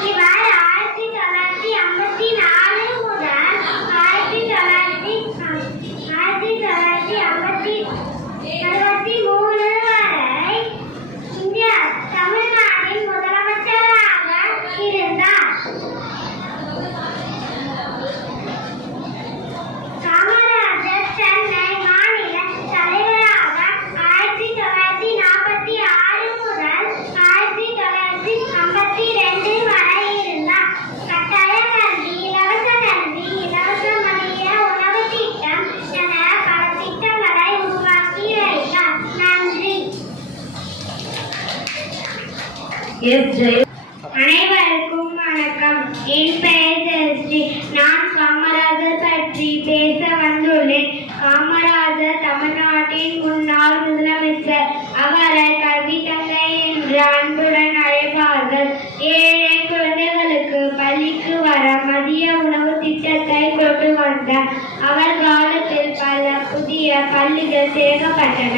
இவர் 1954 முதல் 1963 வரை தமிழ்நாட்டின் முதலமைச்சராக இருந்தார். காமராஜர் சென்னை மாநில தலைவராக 1946 முதல் 1952 வரை இருந்தார். கட்டாய கல்வி, இலவச கல்வி, இலவச மதிய உணவு திட்டம் என பல திட்டங்களை உருவாக்கி வைத்தார். நன்றி. அனைவருக்கும் வணக்கம். என் பெயர் ஜெயஸ்ரீ. நான் காமராஜர் பற்றி பேச வந்துள்ளேன். காமராஜர் தமிழ்நாட்டின் முன்னாள் முதலமைச்சர். அவரை கல்வி தந்தை என்று அன்புடன் அழைப்பார்கள். ஏழை குழந்தைகளுக்கு பள்ளிக்கு வர மதிய உணவு திட்டத்தை கொண்டு வந்தார். அவர் காலத்தில் பல புதிய பள்ளிகள் சேர்க்கப்பட்டன.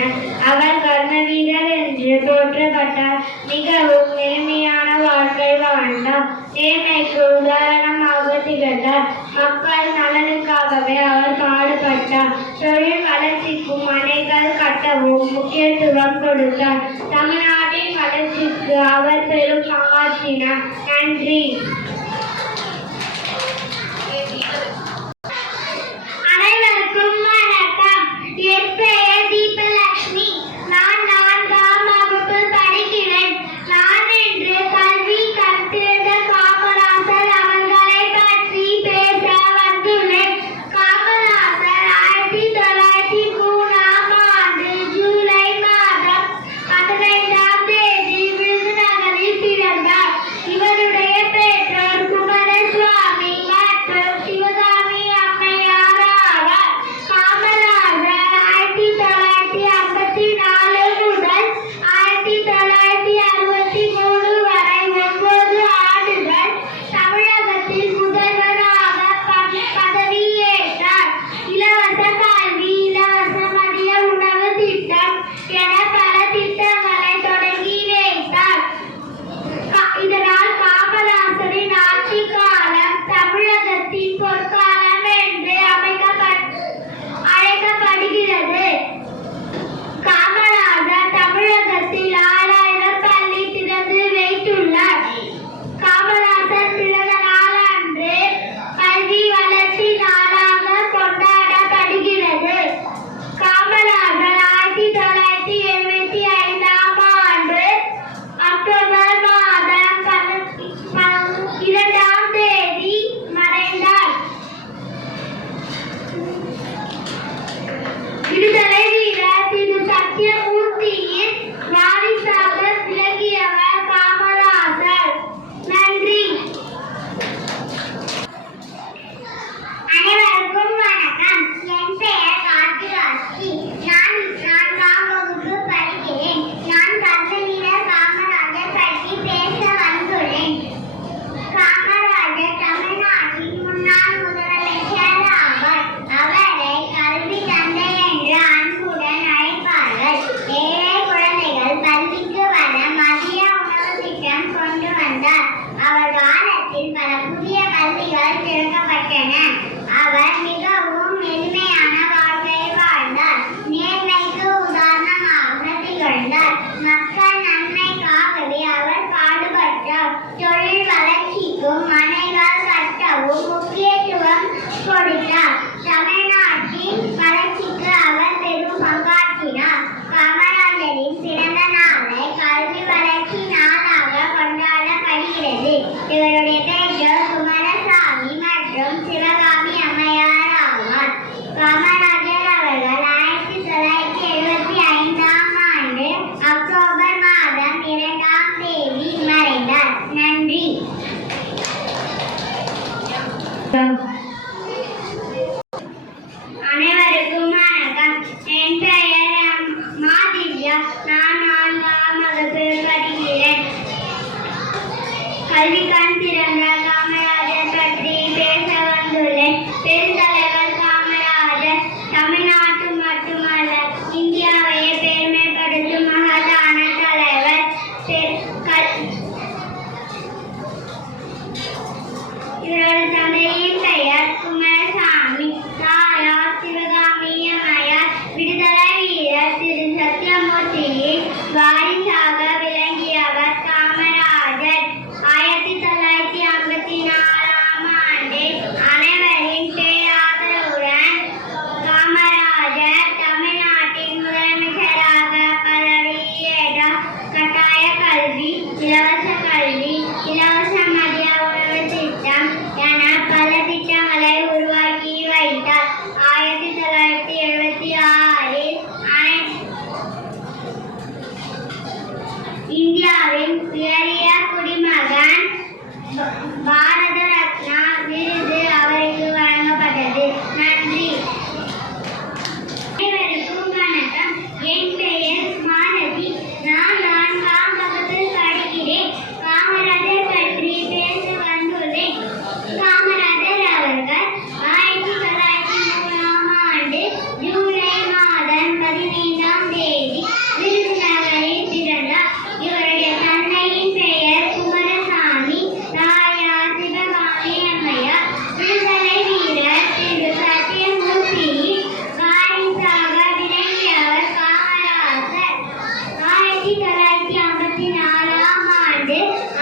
அவர் கர்ம வீரர் என்று போற்றப்பட்டார். மிகவும் எளிமையான வாழ்க்கை வாழ்ந்தார். நேர்மைக்கு உதாரணமாக திகழ்ந்தார். மக்கள் நலனுக்காகவே அவர் பாடுபட்டார். தொழில் வளர்ச்சிக்கும் அணைகள் கட்டவும் முக்கியத்துவம் கொடுத்தார். தமிழ்நாட்டின் வளர்ச்சிக்கு அவர் பெரும் பங்காற்றினார். நன்றி. அனைவருக்கும் வணக்கம். என் பெயர் தீபலட்சுமி. நான் 4ஆம் வகுப்பு படிக்கிறேன். நான் இன்று கல்வி கற்பித்த காமராஜர் அவர்களை பற்றி பேச வந்துள்ளேன். காமராஜர் 1903ஆம் ஆண்டு ஜூலை மாதம் 15ஆம் தேதி விருதுநகரில் பிறந்தார். இவருடைய பெற்றோர் கல்வி கண் திறந்த காமராஜர் பற்றி பேச வந்துள்ளேன். பெருந்தலைவர் காமராஜர் தமிழ்நாட்டு மட்டுமல்ல இந்தியாவையே பெருமைப்படுத்தும் மகத்தான தலைவர். இவரது தந்தையின் பெயர் குமாரசாமி, தாயார் சிவகாமி அம்மையார். விடுதலை வீரர் திரு சத்யமூர்த்தியின் வாரிசாக விளங்கியவர் காமராஜர். 1954ஆம் ஆண்டு அனைவரின் பேராதரவுடன் காமராஜர் தமிழ்நாட்டின் முதலமைச்சராக பதவியேற்றார். கட்டாய கல்வி, இலவச கல்வி, இலவச மதிய உணவு திட்டம் என பல திட்டங்களை உருவாக்கி வைத்தார். 1976இல் இந்தியாவின் உயரிய குடிமகன் பாரத ரத்னா விருது அவருக்கு வழங்கப்பட்டது. நன்றி. அனைவருக்கும் வணக்கம். என் பெயர் மாலதி. நான் 4ஆம் வகுப்பில் படிக்கிறேன். காமராஜர் பற்றி பேச வந்துள்ளேன். காமராஜர் அவர்கள் 1903ஆம் ஆண்டு ஜூலை மாதம் 15ஆம் தேதி விருதுநகரில் பிறந்தார். இவருடைய தந்தையின் பெயர் குமாரசாமி, தாயார் சிவகாமி அம்மையார். விடுதலை வீரர் திரு சத்யமூர்த்தியின் வாரிசாக விளங்கியவர் காமராஜர். 1954ஆம் ஆண்டு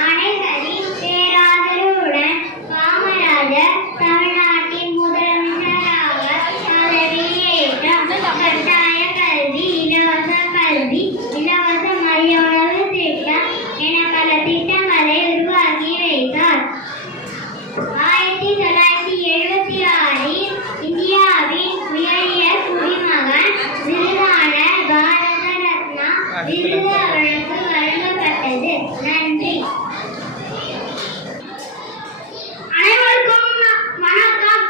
அனைவரின் பேராதரவுடன் காமராஜர் தமிழ்நாட்டின் முதலமைச்சராக பதவியேற்றார். கட்டாய கல்வி, இலவச கல்வி, இலவச மதிய உணவு திட்டம் என பல திட்டங்களை உருவாக்கி வைத்தார். 1976இல் இந்தியாவின் உயரிய குடிமகன் விருதான பாரத ரத்னா விருது அவருக்கு வழங்கப்பட்டது. நன்றி. அனைவருக்கும் வணக்கம்.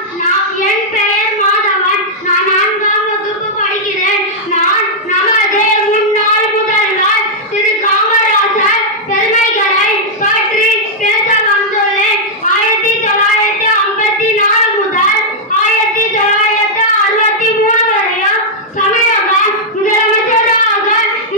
என் பெயர் மாதவன். நான் 4ஆம் வகுப்பு படிக்கிறேன். நான் நமது முன்னாள் முதல்வர் திரு காமராஜர் பெருமைகளை பற்றி பேச வந்துள்ளேன். 1954 முதல் 1963 வரையும் தமிழக முதலமைச்சராக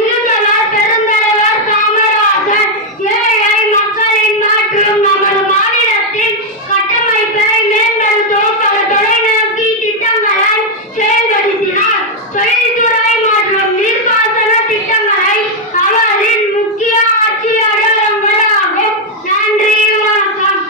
இருந்தவர் பெருந்தலைவர் காமராஜர். ஏழை மக்களின் மற்றும் நமது மாநிலத்தின் கட்டமைப்பை மேம்படுத்தும் பல தொலைநோக்கி திட்டங்களை செயல்படுத்தினார். தொழில்துறை மற்றும் நீர்ப்பாசன திட்டங்களை அவரின் முக்கிய ஆட்சி அடையாளங்களாகும். நன்றி, வணக்கம்.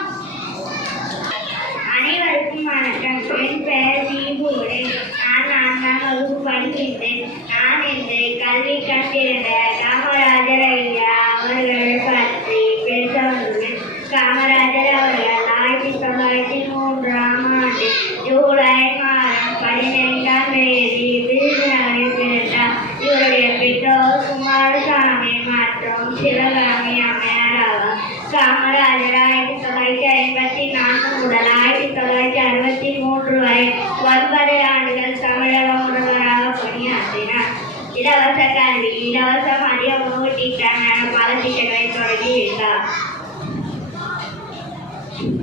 அனைவருக்கும் வணக்கம். என் பெயர் தீபுரை. நான் 4ஆம் வகுப்பு படிக்கின்றேன். நான் இன்று கல்வி கற்றிருந்த காமராஜர் ஐயா அவர்கள் பற்றி பேச வந்துள்ளேன். காமராஜர் அவர்கள் 1903ஆம் ஆண்டு ஜூலை மாதம் 15ஆம் தேதி விருதுநகரில் பிறந்தார். இவருடைய பெற்றோர் குமாரசாமி மற்றும் சிவகாமி அம்மையார் ஆவார். காமராஜர் 1954 முதல் 1963 வரை 9 ஆண்டுகள் தமிழக முதல்வராக பணியாற்றினார். இலவச கல்வி, இலவச மதிய உணவு திட்டம் என பல திட்டங்களை தொடங்கி வைத்தார்.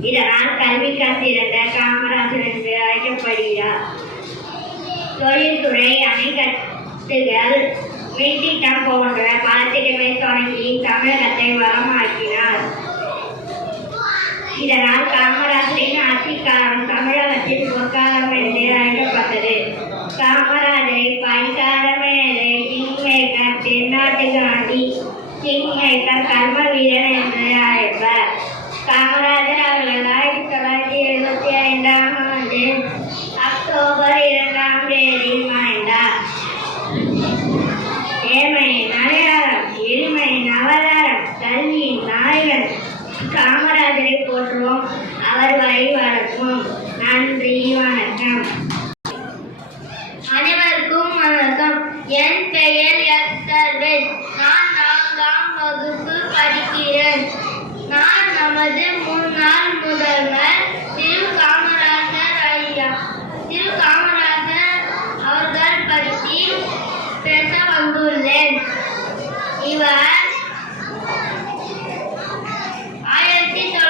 இதனால் கல்வி கற்றிருந்த காமராஜர் என்று அழைக்கப்படுகிறார். தொழில்துறை, அணைக்கட்டுகள், மின்திட்டம் போன்ற பல திட்டங்களை தொடங்கி தமிழகத்தை வளமாக்கினார். இதனால் காமராஜரின் ஆட்சிக்காலம் தமிழகத்தில் பொற்காலம் என்று அழைக்கப்பட்டது. காமராஜரை படிக்காத மேலே கிங் மேக்கர், தென்னாட்டு காந்தி, கிங் மேக்கர், கர்ம வீரர் என்று அழைப்பர். காமராஜர் அவர்கள் 1975ஆம் ஆண்டு அக்டோபர் 2ஆம் தேதி மறைந்தார். ஏழ்மை நலையாரம், எளிமை நவதாரம், கல்வியின் நாயகன் காமராஜரை போற்றுவோம், அவர் வழி வளர்ப்போம். நன்றி, வணக்கம். அனைவருக்கும் வணக்கம். என் பெயர் எஸ்தர்வேல். நான் 4ஆம் வகுப்பு படிக்கிறேன். நான் நமது முன்னாள் முதல்வர் திரு காமராஜர் ஐயா அவர்கள் பற்றி பேச வந்துள்ளேன். இவர் 1900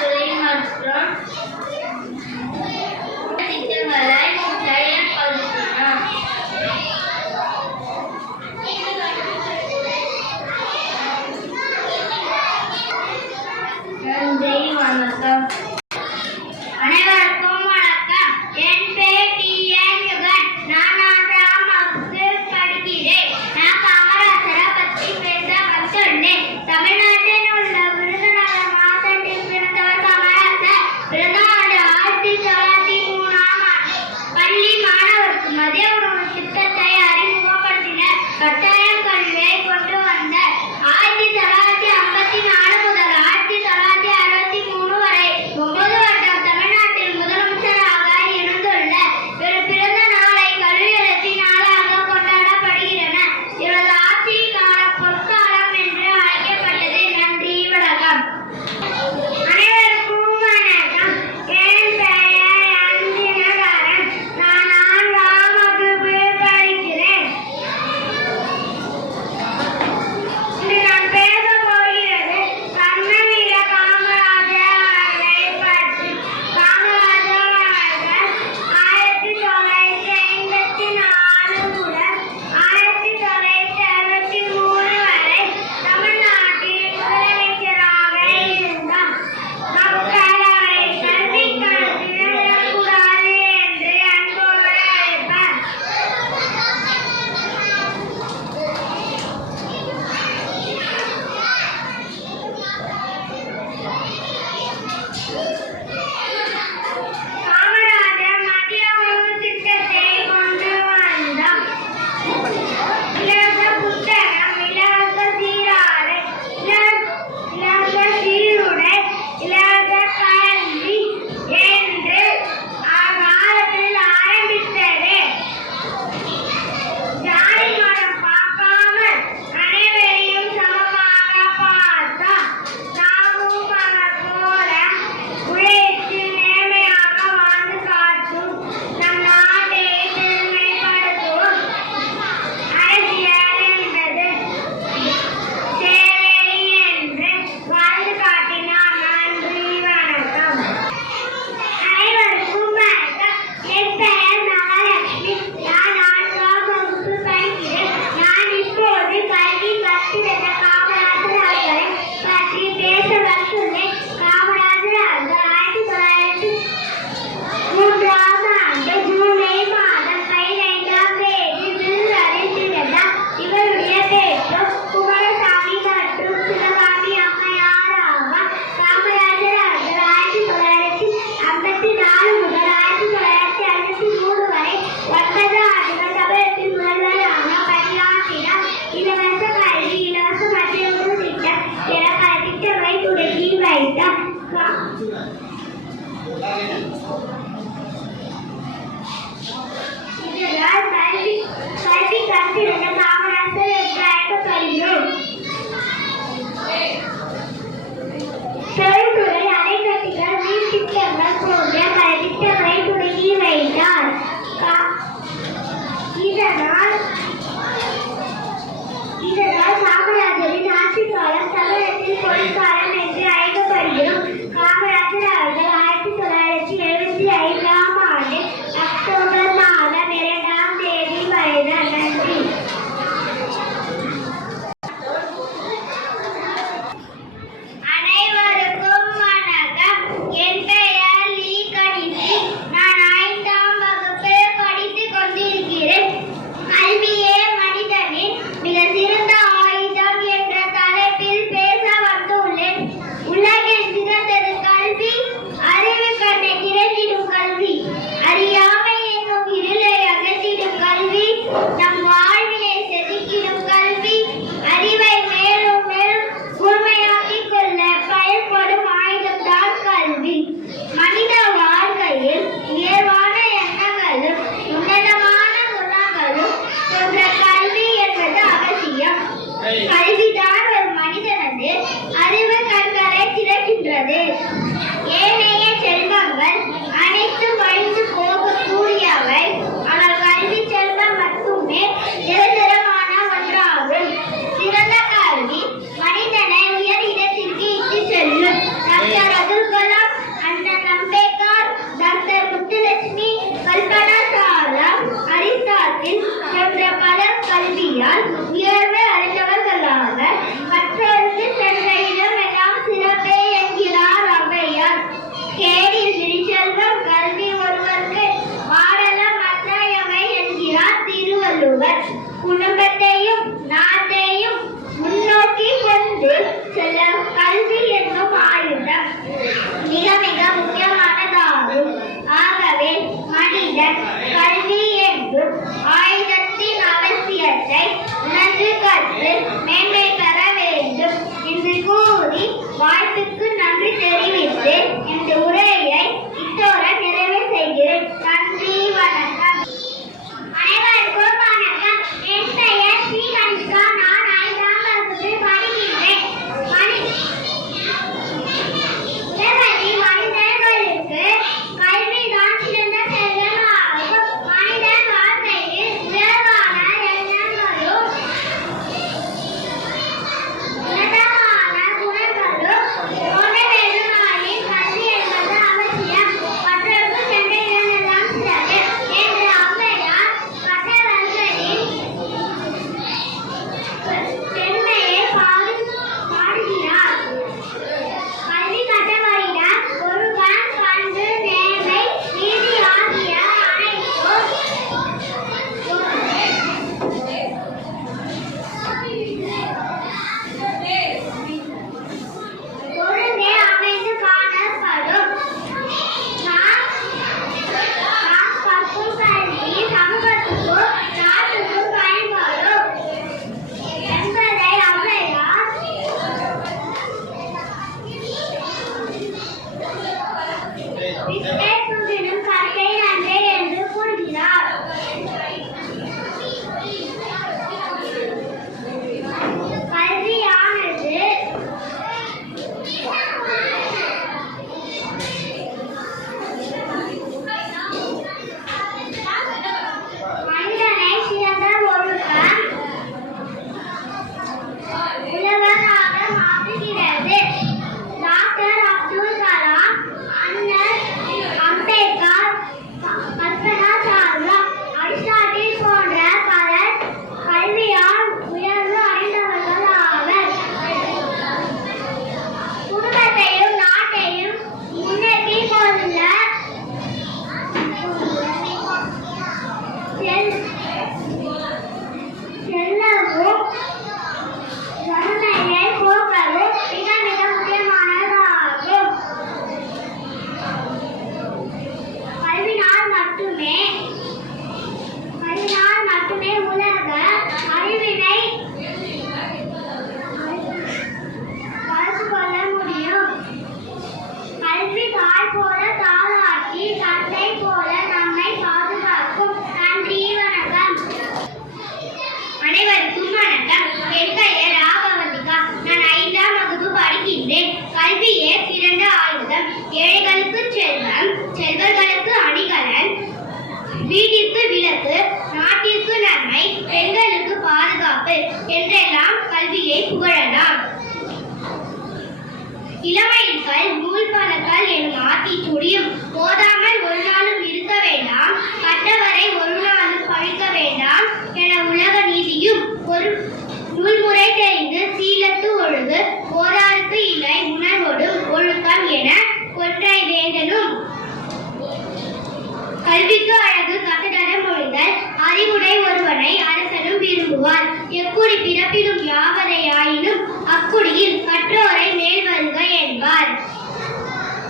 தொழில்துறை மற்றும் திட்டங்களை செயல்படுத்தணும். நன்றி, வணக்கம். அனைவருக்கும் வணக்கம். என் பேர் டி.என். யுகன். நான் 4ஆம் வகுப்பு படிக்கிறேன். நான் காமராஜரை பற்றி பேச வந்துள்ளேன். தமிழ்நாட்டில் உள்ள விருதுநகர் மாவட்டத்தில் பிறந்தவர் காமராஜர். பிறந்த ஆண்டு 1903ஆம் ஆண்டு. பள்ளி மாணவருக்கு மதிய உணவு திட்டத்தை அறிமுகப்படுத்தினர். கட்டாய கல்வியை கொண்டு வந்தார். 1954 முதல் 1963 வரை 9 வருடம் தமிழ்நாட்டில் முதலமைச்சராக இருந்துள்ளார். இவர் பிறந்த நாளை கல்வி வளர்ச்சி நாளாக கொண்டாடப்படுகிறது. இவரது ஆட்சி காலம் பொற்காலம் என்று அழைக்கப்பட்டது. நன்றி, வணக்கம். அனைவருக்கும் வணக்கம். என் பெயர் அன்பினகரன். நான் 4ஆம் வகுப்பு படிக்கிறேன். இன்று நான் பேச போகிறது கர்மவீர காமராஜர் அவர்களை பற்றி. காமராஜர் அவர்கள் 1954 முதல் 1963 வரை தமிழ்நாட்டில் முதலமைச்சராக இருந்தார். மக்கள் அவரை கல்விக் களத்தில் விடக்கூடாது என்று அன்போடு அழைப்பார். காமராஜர் மதிய உணவு திட்டத்தை கொண்டு வந்தார். இலவச புத்தகம், இலவச சீராடை, இலவச சீருடை, இலவச கல்வி என்று அக்காலத்தில் ஆரம்பித்தது. ஜாதி மதம் பார்க்காமல் அனைவரையும் சமமாக பார்த்தார். நாமும் அவர் போல உழைத்து நேர்மையாக வாழ்ந்து காட்டும் நம் நாட்டை பெருமைப்படுத்துவோம். அரசியல் என்பது சேவை என்று வாழ்ந்து காட்டினார். நன்றி, வணக்கம். அனைவருக்கும் வணக்கம். என் பெயர் மகாலட்சுமி. நான் 4ஆம் வகுப்பு படிக்கிறேன். நான் இப்போது கல்வி கற்பித்த காமராஜர் அவர்களை பற்றி பேச வந்துள்ளேன். காமராஜர் அவர்கள் 1903ஆம் ஆண்டு ஜூலை மாதம் 15ஆம் தேதி விருதுநகரில் பிறந்தார். இவருடைய பெற்றோர் குமாரசாமி மற்றும் சிவகாமி அம்மையார் ஆவார். காமராஜர் அவர்கள் 1954 முதல் 1963 வரை 9 ஆண்டுகள் தமிழகத்தின் முதல்வராக பணியாற்றினார். இலவச கல்வி, இலவச மதிய உணவு திட்டம் என பல திட்டங்களை தொடங்கி வைத்தார். இதனால் கல்வி கற்பித்த காமராஜர் என்று அழைக்கப்படுகிறோம். தொழில்துறை, அணைக்கட்டுகள், நீர் திட்டங்கள் போன்ற பல திட்டங்களை தொடங்கி வைத்தார். இதனால் காமராஜரின் ஆட்சி காலம் தமிழகத்தில் பொற்காலம் என்று அழைக்கப்படுகிறோம். காமராஜர் அவர்கள் 1975ஆம் ஆண்டு அக்டோபர் மாதம் 2ஆம் தேதி மறைந்தார். நன்றி. அனைவருக்கும் வணக்கம். என் பெயர் லீ கணிசி. நான் 5ஆம் வகுப்பு படித்துக் கொண்டிருக்கிறேன். கல்வியே மனிதனின் மிக சிறந்த ஆயுதம் என்ற தலைப்பில் பேச வந்துள்ளேன். உலகில் சிறந்தது கல்வி. அறிவு கண்ணை திறந்திடும் கல்வி. அறியாமை என்னும் இருளை அகற்றிடும் கல்வி. நம் வாழ்வினை செதுக்கிடும் கல்வி. அறிவை மேலும் மேலும் கூர்மையாக்கிக் கொள்ள பயன்படும் ஆயுதம்தான் கல்வி. மனித வாழ்க்கையில் உயர்வான எண்ணங்களும் உன்னதமான குணங்களும் போன்ற கல்வி என்பது அவசியம். கல்விதான் ஒரு மனிதனது அறிவு கண்களை திறக்கின்றது. ஏனைய செல்வங்கள் அனைத்தும் அழிந்து போகக்கூடியவை. ஆனால் கல்வி செல்வம் வேண்டும். ஆயுதத்தின் அவசியத்தை உணர்ந்து கற்று மேன்மை பெற வேண்டும் என்று கூறி வாய்ப்புக்கு நன்றி தெரிவித்து இந்த உரையை இத்தோடு நிறைவு செய்கிறேன். நன்றி, வணக்கம். அனைவருக்கும் வணக்கம். என் பெயர் ஸ்ரீ கனிஷ்கா. நான் 5ஆம் வகுப்பில் படிக்கின்றேன். உலகத்தில் மனிதர்களுக்கு கல்விதான் சிறந்த செல்வமாகும். மனிதன் வாழ்க்கையில் உயர்வான எண்ணங்களும் உன்னதமான குணங்களும் தோன்ற வேண்டுமாயின் கல்வி என்பது அவசியம். கற்றோருக்கு சென்ற இடமெல்லாம் சிறப்பு என்று ஔவையார் கற்றவர்களின் பெருமையை பாடுகிறார். கல்வி கற்றவரிடம் ஒழுக்கம், பண்பு, நேர்மை, நீதி ஆகிய அனைத்தும் ஒழுங்கே அமைந்து காணப்படும். நாம் கற்கும் கல்வி சமூகத்துக்கும் நாட்டுக்கும் பயன்படும் என்பதை ஔவையார் பிச்சை புகினும் கற்கை நன்றே என்று கூறுகிறார். கல்வியானது மனிதனை சிறந்த ஒழுக்கம் உழவனாக மாற்றுகிறது. டாக்டர் அப்துல் கலாம், அண்ணல் அம்பேத்கர், கல்பனா சாவ்லா, அரிஸ்டாட்டில் போன்ற பலர் கல்வியால் உயர்வு அடைந்தவர்கள் ஆவர். குடும்பத்தையும் நாட்டையும் முன்னேற்றிக் கொள்ள செல்லவும் வறுமையை போக்கவும் மிக மிக முக்கியமானதாகும். கல்வினால் மட்டுமே உலக அறிவினை வளர்த்து கொள்ள முடியும். கல்வி தாய் போல தாளாட்டி, தந்தை போல நம்மை பாதுகாக்கும். நன்றி, வணக்கம். அனைவருக்கும் வணக்கம். என் பெயர் ராகவதிகா. நான் 5ஆம் வகுப்பு படிக்கின்றேன். கல்வியே சிறந்த ஆயுதம். ஏழைகளுக்கு செல்வம், செல்வர்களுக்கு அணிகலன், வீட்டிற்கு விளக்கு, நாட்டிற்கு நன்மை, பெண்களுக்கு பாதுகாப்பு என்றெல்லாம் கல்வியை புகழலாம். இளமையில் கல் நூல் பழக்கல் எனும் ஆத்திச்சூடியும் போதாமல் ஒரு நாளும் இருக்க வேண்டாம், கற்றவரை ஒரு நாளும் பழிக்க வேண்டாம் என உலக நீதியும் ஒரு நூல்முறை தெரிந்து சீலத்து ஒழுகு போதாருக்கு இல்லை உணர்வோடும் ஒழுக்கம் என கொன்றை வேந்தனும். கல்விக்கு அழகு கசடர மொழிகள் அறிவுடை ஒருவனை அரசனும் விரும்புவார். எக்குடி பிறப்பிலும் யாவரையாயினும் அக்குடியில் கற்றோரை மேல் வருக என்பார்.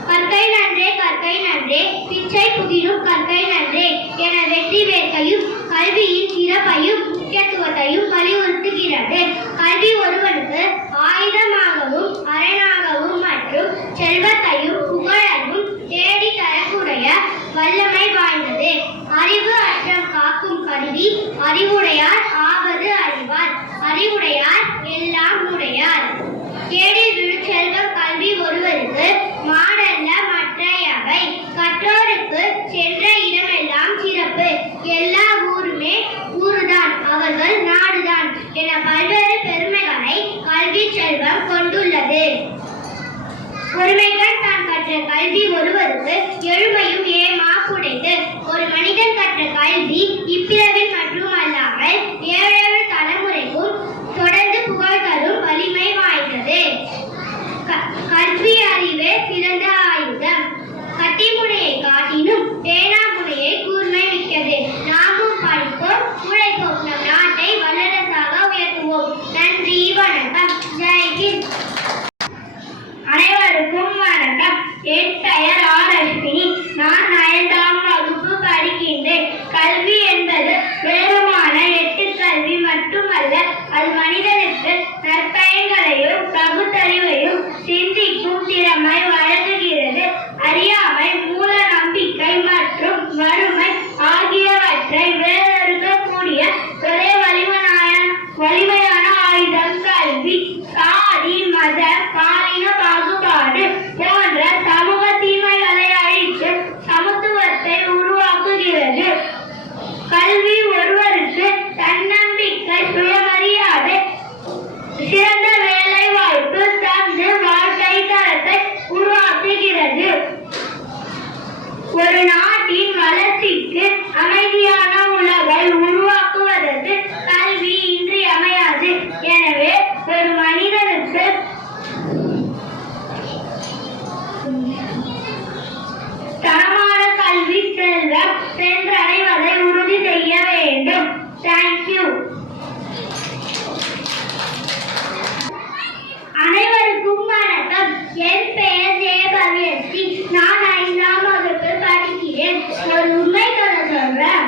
கற்கை நன்றே, கற்கை நன்றே, பிச்சை புகினும் கற்கை நன்றே என வெற்றி வேட்கையும் கல்வியின் சிறப்பையும் முக்கியத்துவத்தையும் வலியுறுத்துகிறது. கல்வி ஒருவனுக்கு ஆயுதமாகவும் அரணாகவும் மற்றும் செல்வத்தையும் புகழையும் தேடி தரக்கூடிய வல்லமை வாய்ந்தது. அறிவு அற்றம் காக்கும் கருவி அறிவுடையார் ஆவது அறிவார். அறிவுடையார் எல்லாம் உடையார். கேடில் விழு செல்வம் கல்வி ஒருவருக்கு மாடல்ல மற்றையவை. கற்றோருக்கு சென்ற இடமெல்லாம் சிறப்பு. எல்லா ஊருமே ஊருதான், அவர்கள் நாடுதான் என பல்வேறு பெருமைகளை கல்வி செல்வம் கொண்டுள்ளது. ஒருமைகள் தான் கற்ற கல்வி ஒருவருக்கு எழுமையும் ஏமாப்புடைத்து. ஒரு மனிதன் கற்ற கல்வி இப்பிறவில் மற்றும் அல்லாமல் 7 தலைமுறைக்கும் தொடர்ந்து புகழ் தரும் வலிமை வாய்ந்தது. you. அனைவருக்கும் வணக்கம். என் பெயர் ஜெயபவியஸ்ரீ. நான் 5ஆம் வகுப்பு படிக்கிறேன். ஒரு உண்மை கதை சொல்றேன்,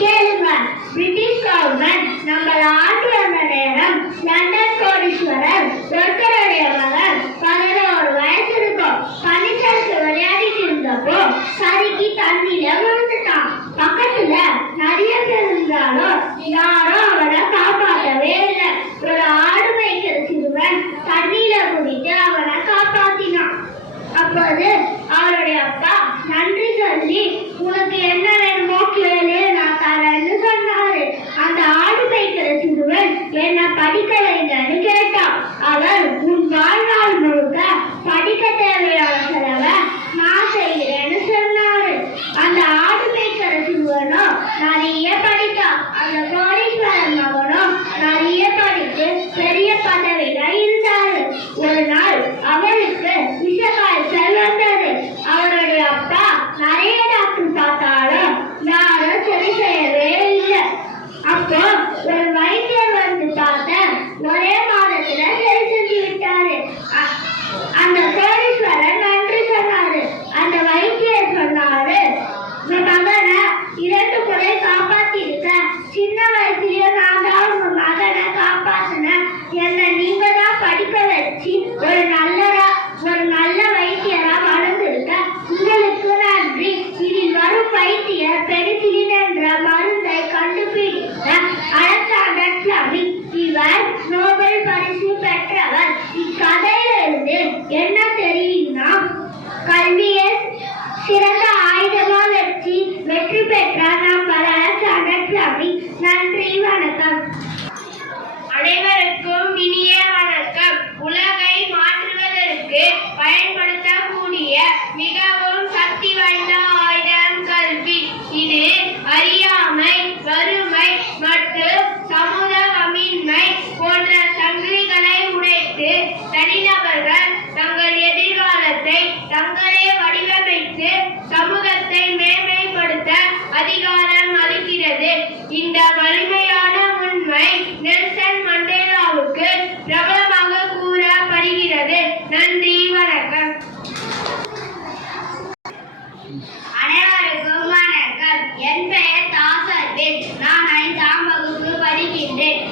கேளுங்க. பிரிட்டிஷ் கவர்மெண்ட் நம்மள ஆண்டு வந்த நேரம் லண்டன் கோடீஸ்வரர் ஒருத்தருடைய மகன் 11 வயசு இருக்கும். பனிச்சறுக்கு விளையாடிட்டு இருந்தப்போ சரிக்கு தண்ணியில விழுந்துட்டான். பக்கத்துல நிறைய பேர் இருந்தாலும் யாரும் அவனை காப்பாற்றவே இல்லை. ஒரு ஆடு மேய்க்கிற சிறுவன் தண்ணியில குடித்து அவனை காப்பாத்தினான். அப்போது அவருடைய அப்பா நன்றி சொல்லி, உனக்கு என்ன வேணுமோ கேளு, நான் தரேன்னு சொன்னாரு. அந்த ஆடு மேய்க்கிற சிறுவன் என்ன படிக்க வைங்கன்னு கேட்டான். அவர் உன் வாழ்நாள் முழுக்க படிக்க தேவையான செலவை நான் செய்கிறேன்னு சொன்னாரு. அந்த ஆடு மேய்க்கிற சிறுவனும் நிறைய படித்தான். அந்த கோடீஸ்வரன் மகனும் நிறைய படித்து பெரிய பதவியில இருந்தாரு. ஒரு நாள் அவருக்கு விஷக்காய்ச்சல் வந்தது. அவருடைய அப்பா நிறைய டாக்டர் பார்த்தாலும் யாரும் சரி செய்யவே இல்லை. அப்போ ஒரு வைத்தியர் வந்து பார்த்த ஒரே மாதத்துல சரி செஞ்சு விட்டாரு. அந்த கோடீஸ்வரன் நன்றி சொன்னாரு. அந்த வைத்தியர் சொன்னாரு, மகனை 2 முறை காப்பாத்தி இருக்க. சின்ன வயசுலயே நான் தான் உங்க மகனை காப்பாத்தினேன். என்ன நீங்க தான் படிக்க வச்சு ஒரு நல்ல வைத்தியரா வளர்ந்துருக்க. உங்களுக்கு நன்றி. இதில் வரும் வைத்தியர் பெனிசிலின் என்ற மருந்தை கண்டுபிடித்த அலெக்சாண்டர் பிளமிங். இவர் நோபல் பரிசு பெற்றவர். இக்கதையிலிருந்து என்ன தெரியும்னா, கல்வியை சிறந்த ஆயுதமா வச்சு வெற்றி பெற்றார் நம்ம அலெக்சாண்டர் பிளமிங். நன்றி, வணக்கம். அனைவருக்கும் இனிய வணக்கம். உலகை மாற்றுவதற்கு பயன்படுத்தக்கூடிய மிகவும் சக்தி வாய்ந்த ஆயுதம் கல்வி. இது அறியாமை, வறுமை மற்றும் சமூக அமீன்மை போன்ற சங்கிலிகளை உடைத்து தனிநபர்கள் தங்கள் எதிர்காலத்தை தங்களே வடிவமைத்து சமூகத்தை மேன்மைப்படுத்த அதிகாரம் அளிக்கிறது. இந்த வலிமையான உண்மை நெல்சன் மண்டேலாவுக்கு பிரபலமாக கூறப்படுகிறது. நன்றி, வணக்கம். அனைவருக்கும் வணக்கம். என் பெயர் தாசர்வேல். நான் 5ஆம் வகுப்பு படிக்கின்றேன்.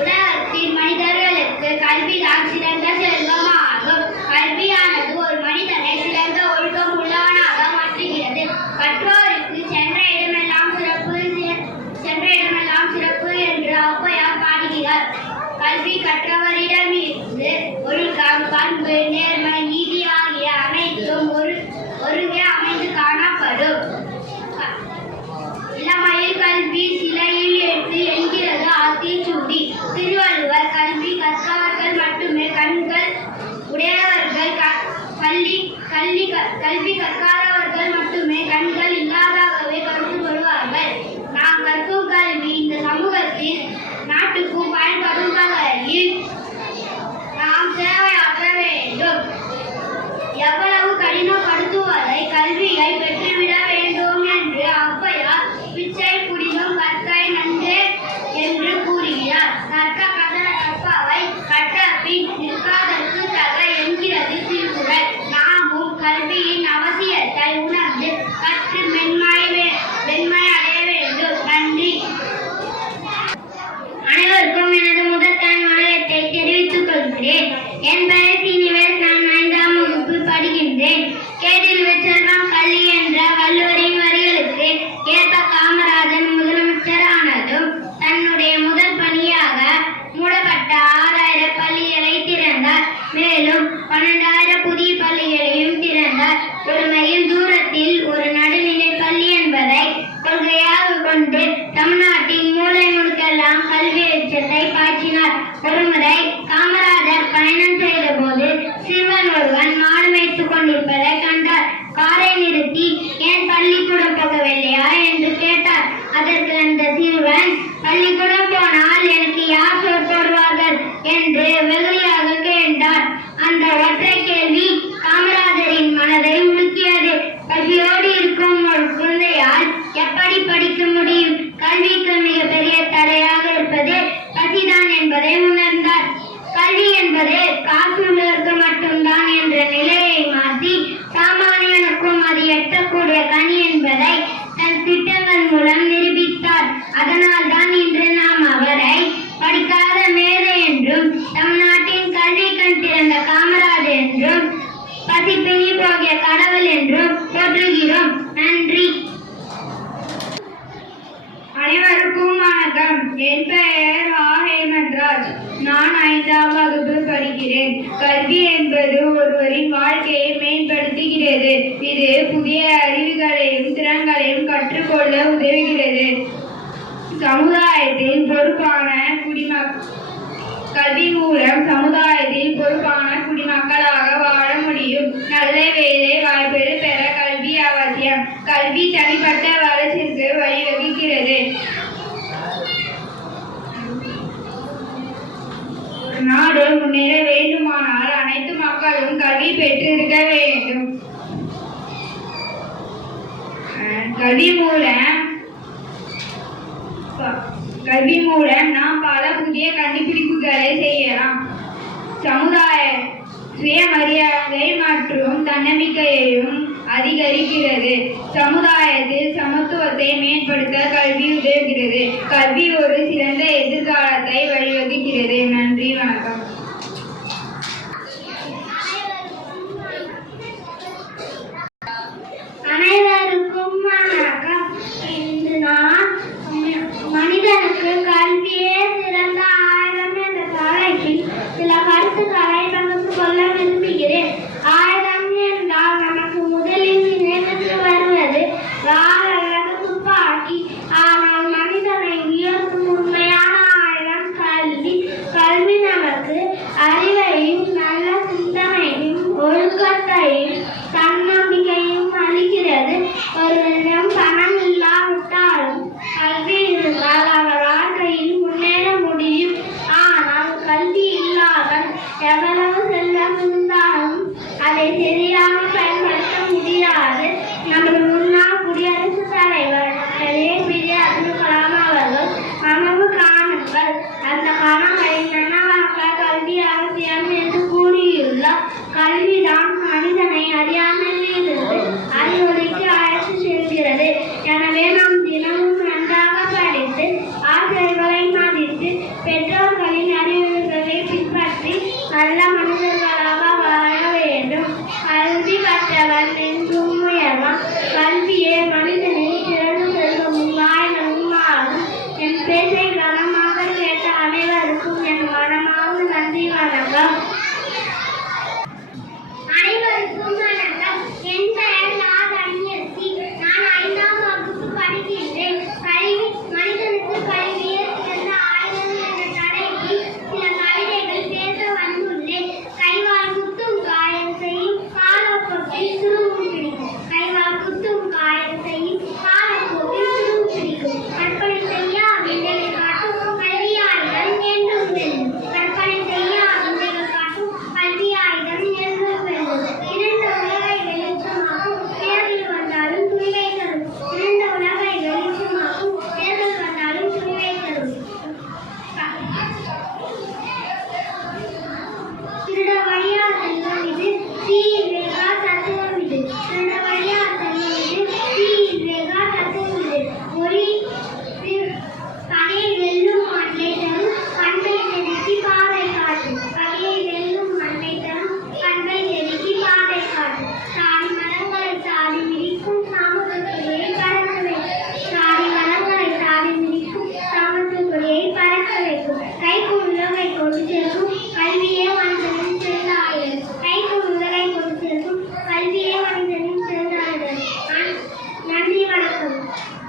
உலகத்தில் மனிதர்களுக்கு கல்விதான் சிறந்த செல்வமாகும். கல்வியானது ஒரு மனிதனை சிறந்த ஒழுக்கம் உள்ளவனாக மாற்றுகிறது. கற்றோருக்கு சென்ற இடமெல்லாம் சிறப்பு என்று ஔவையார் பாடுகிறார். கல்வி கற்றவரிடமிருந்து ஒழுக்கம், பண்பு, நேர்மை, நீதி ஆகிய அனைத்தும் ஒருங்கே அமைந்து காணப்படும். இளமையில் கல்வி சிலையில் எடுத்து என்கிறது ஆத்திச்சூடி. திருவள்ளுவர் கல்வி கற்றவர்கள் மட்டுமே கண்கள் உடையவர்கள், கல்வி கற்காதவர்கள் மட்டுமே கண்கள் இல்லாதவர்களே கருதப்படுவார்கள். நாம் கற்கும் கல்வி இந்த சமூகத்தில் நாட்டுக்கும் பயன்படும் வகையில் நாம் சேவையாற்ற வேண்டும். எவ்வளவு கடினப்படுத்துவதை கல்வியை பெற்றுவிட வேண்டும் என்று ஔவையார் பிச்சை புடினும் கற்கை நன்றே என்று கூறுகிறார். கற்பவை கற்ற பின் நிற்காதற்கு தக என்கிறது திருக்குறள். நாமும் கல்வியின் அவசியத்தை உணர்ந்து கற்று வெண்மை அடைய வேண்டும். நன்றி. அனைவருக்கும் எனது முதற்கான வணக்கத்தை தெரிவித்துக் கொள்கிறேன். என் பெயர் சீனிவாஸ். நான் 5ஆம் வகுப்பு படிக்கின்றேன். கேடில் செல்வம் கல்வி என்ற வள்ளுவரின் வரிகளுக்கு ஏற்ப காமராஜர் முதலமைச்சர் ஆனதும் தன்னுடைய முதல் பணியாக மூடப்பட்ட 6000 பள்ளிகளை திறந்தார். மேலும் 12,000 புதிய பள்ளிகளையும் திறந்தார். ஒருமையில் தூரத்தில் ஒரு நடுநிலை பள்ளி என்பதை கொள்கையாக கொண்டு தமிழ்நாட்டின் மூலை முடுக்கெல்லாம் கல்வி வெளிச்சத்தை பாய்ச்சினார். ஒருமுறை காமராஜர் பயணம் செய்த போது சிறுவன் ஒருவன் மாடு மேய்த்துக் கொண்டிருப்பதை கண்டார். காரை நிறுத்தி, ஏன் பள்ளிக்கூடம் போகவில்லையா என்று கேட்டார். அதற்கு அந்த சிறுவன், பள்ளிக்கூடம் போனால் எனக்கு யார் சோறு போடுவார்கள் என்று வெகுளியாக கேட்டார். அந்த ஒற்றை கேள்வி காமராஜரின் மனதை உலுக்கியது. பசியோடு இருக்கும் ஒரு குழந்தையால் எப்படி படிக்க முடியும்? கல்விக்கு மிகப்பெரிய தடையாக அனைவருக்கும் வணக்கம். என் பெயர் ஹேமந்த்ராஜ். நான் 5ஆம் வகுப்பு படிக்கிறேன். கல்வி என்பது ஒருவரின் வாழ்க்கையை மேம்படுத்துகிறது. இது புதிய அறிவுகளையும் திறன்களையும் கற்றுக்கொள்ள உதவுகிறது. சமுதாயத்தில் பொறுப்பான கல்வி மூலம் சமுதாயத்தில் பொறுப்பான குடிமக்களாக வாழ முடியும். நல்ல வேலை வாய்ப்பு பெற கல்வி அவசியம். கல்வி தனிப்பட்ட வளர்ச்சிக்கு வழிவகுக்கிறது. நாடு முன்னேற வேண்டுமானால் அனைத்து மக்களும் கல்வி பெற்றிருக்க வேண்டும். கல்வி மூலம் நாம் பல புதிய கண்டுபிடிப்புகளை செய்யலாம். சமுதாய சுயமரியாதை மற்றும் தன்னம்பிக்கையையும் அதிகரிக்கிறது. சமுதாயத்தில் சமத்துவத்தை மேம்படுத்த கல்வி உதவுகிறது. கல்வி ஒரு சிறந்த எதிர்காலத்தை வழிவகுக்கிறது. நன்றி, வணக்கம்.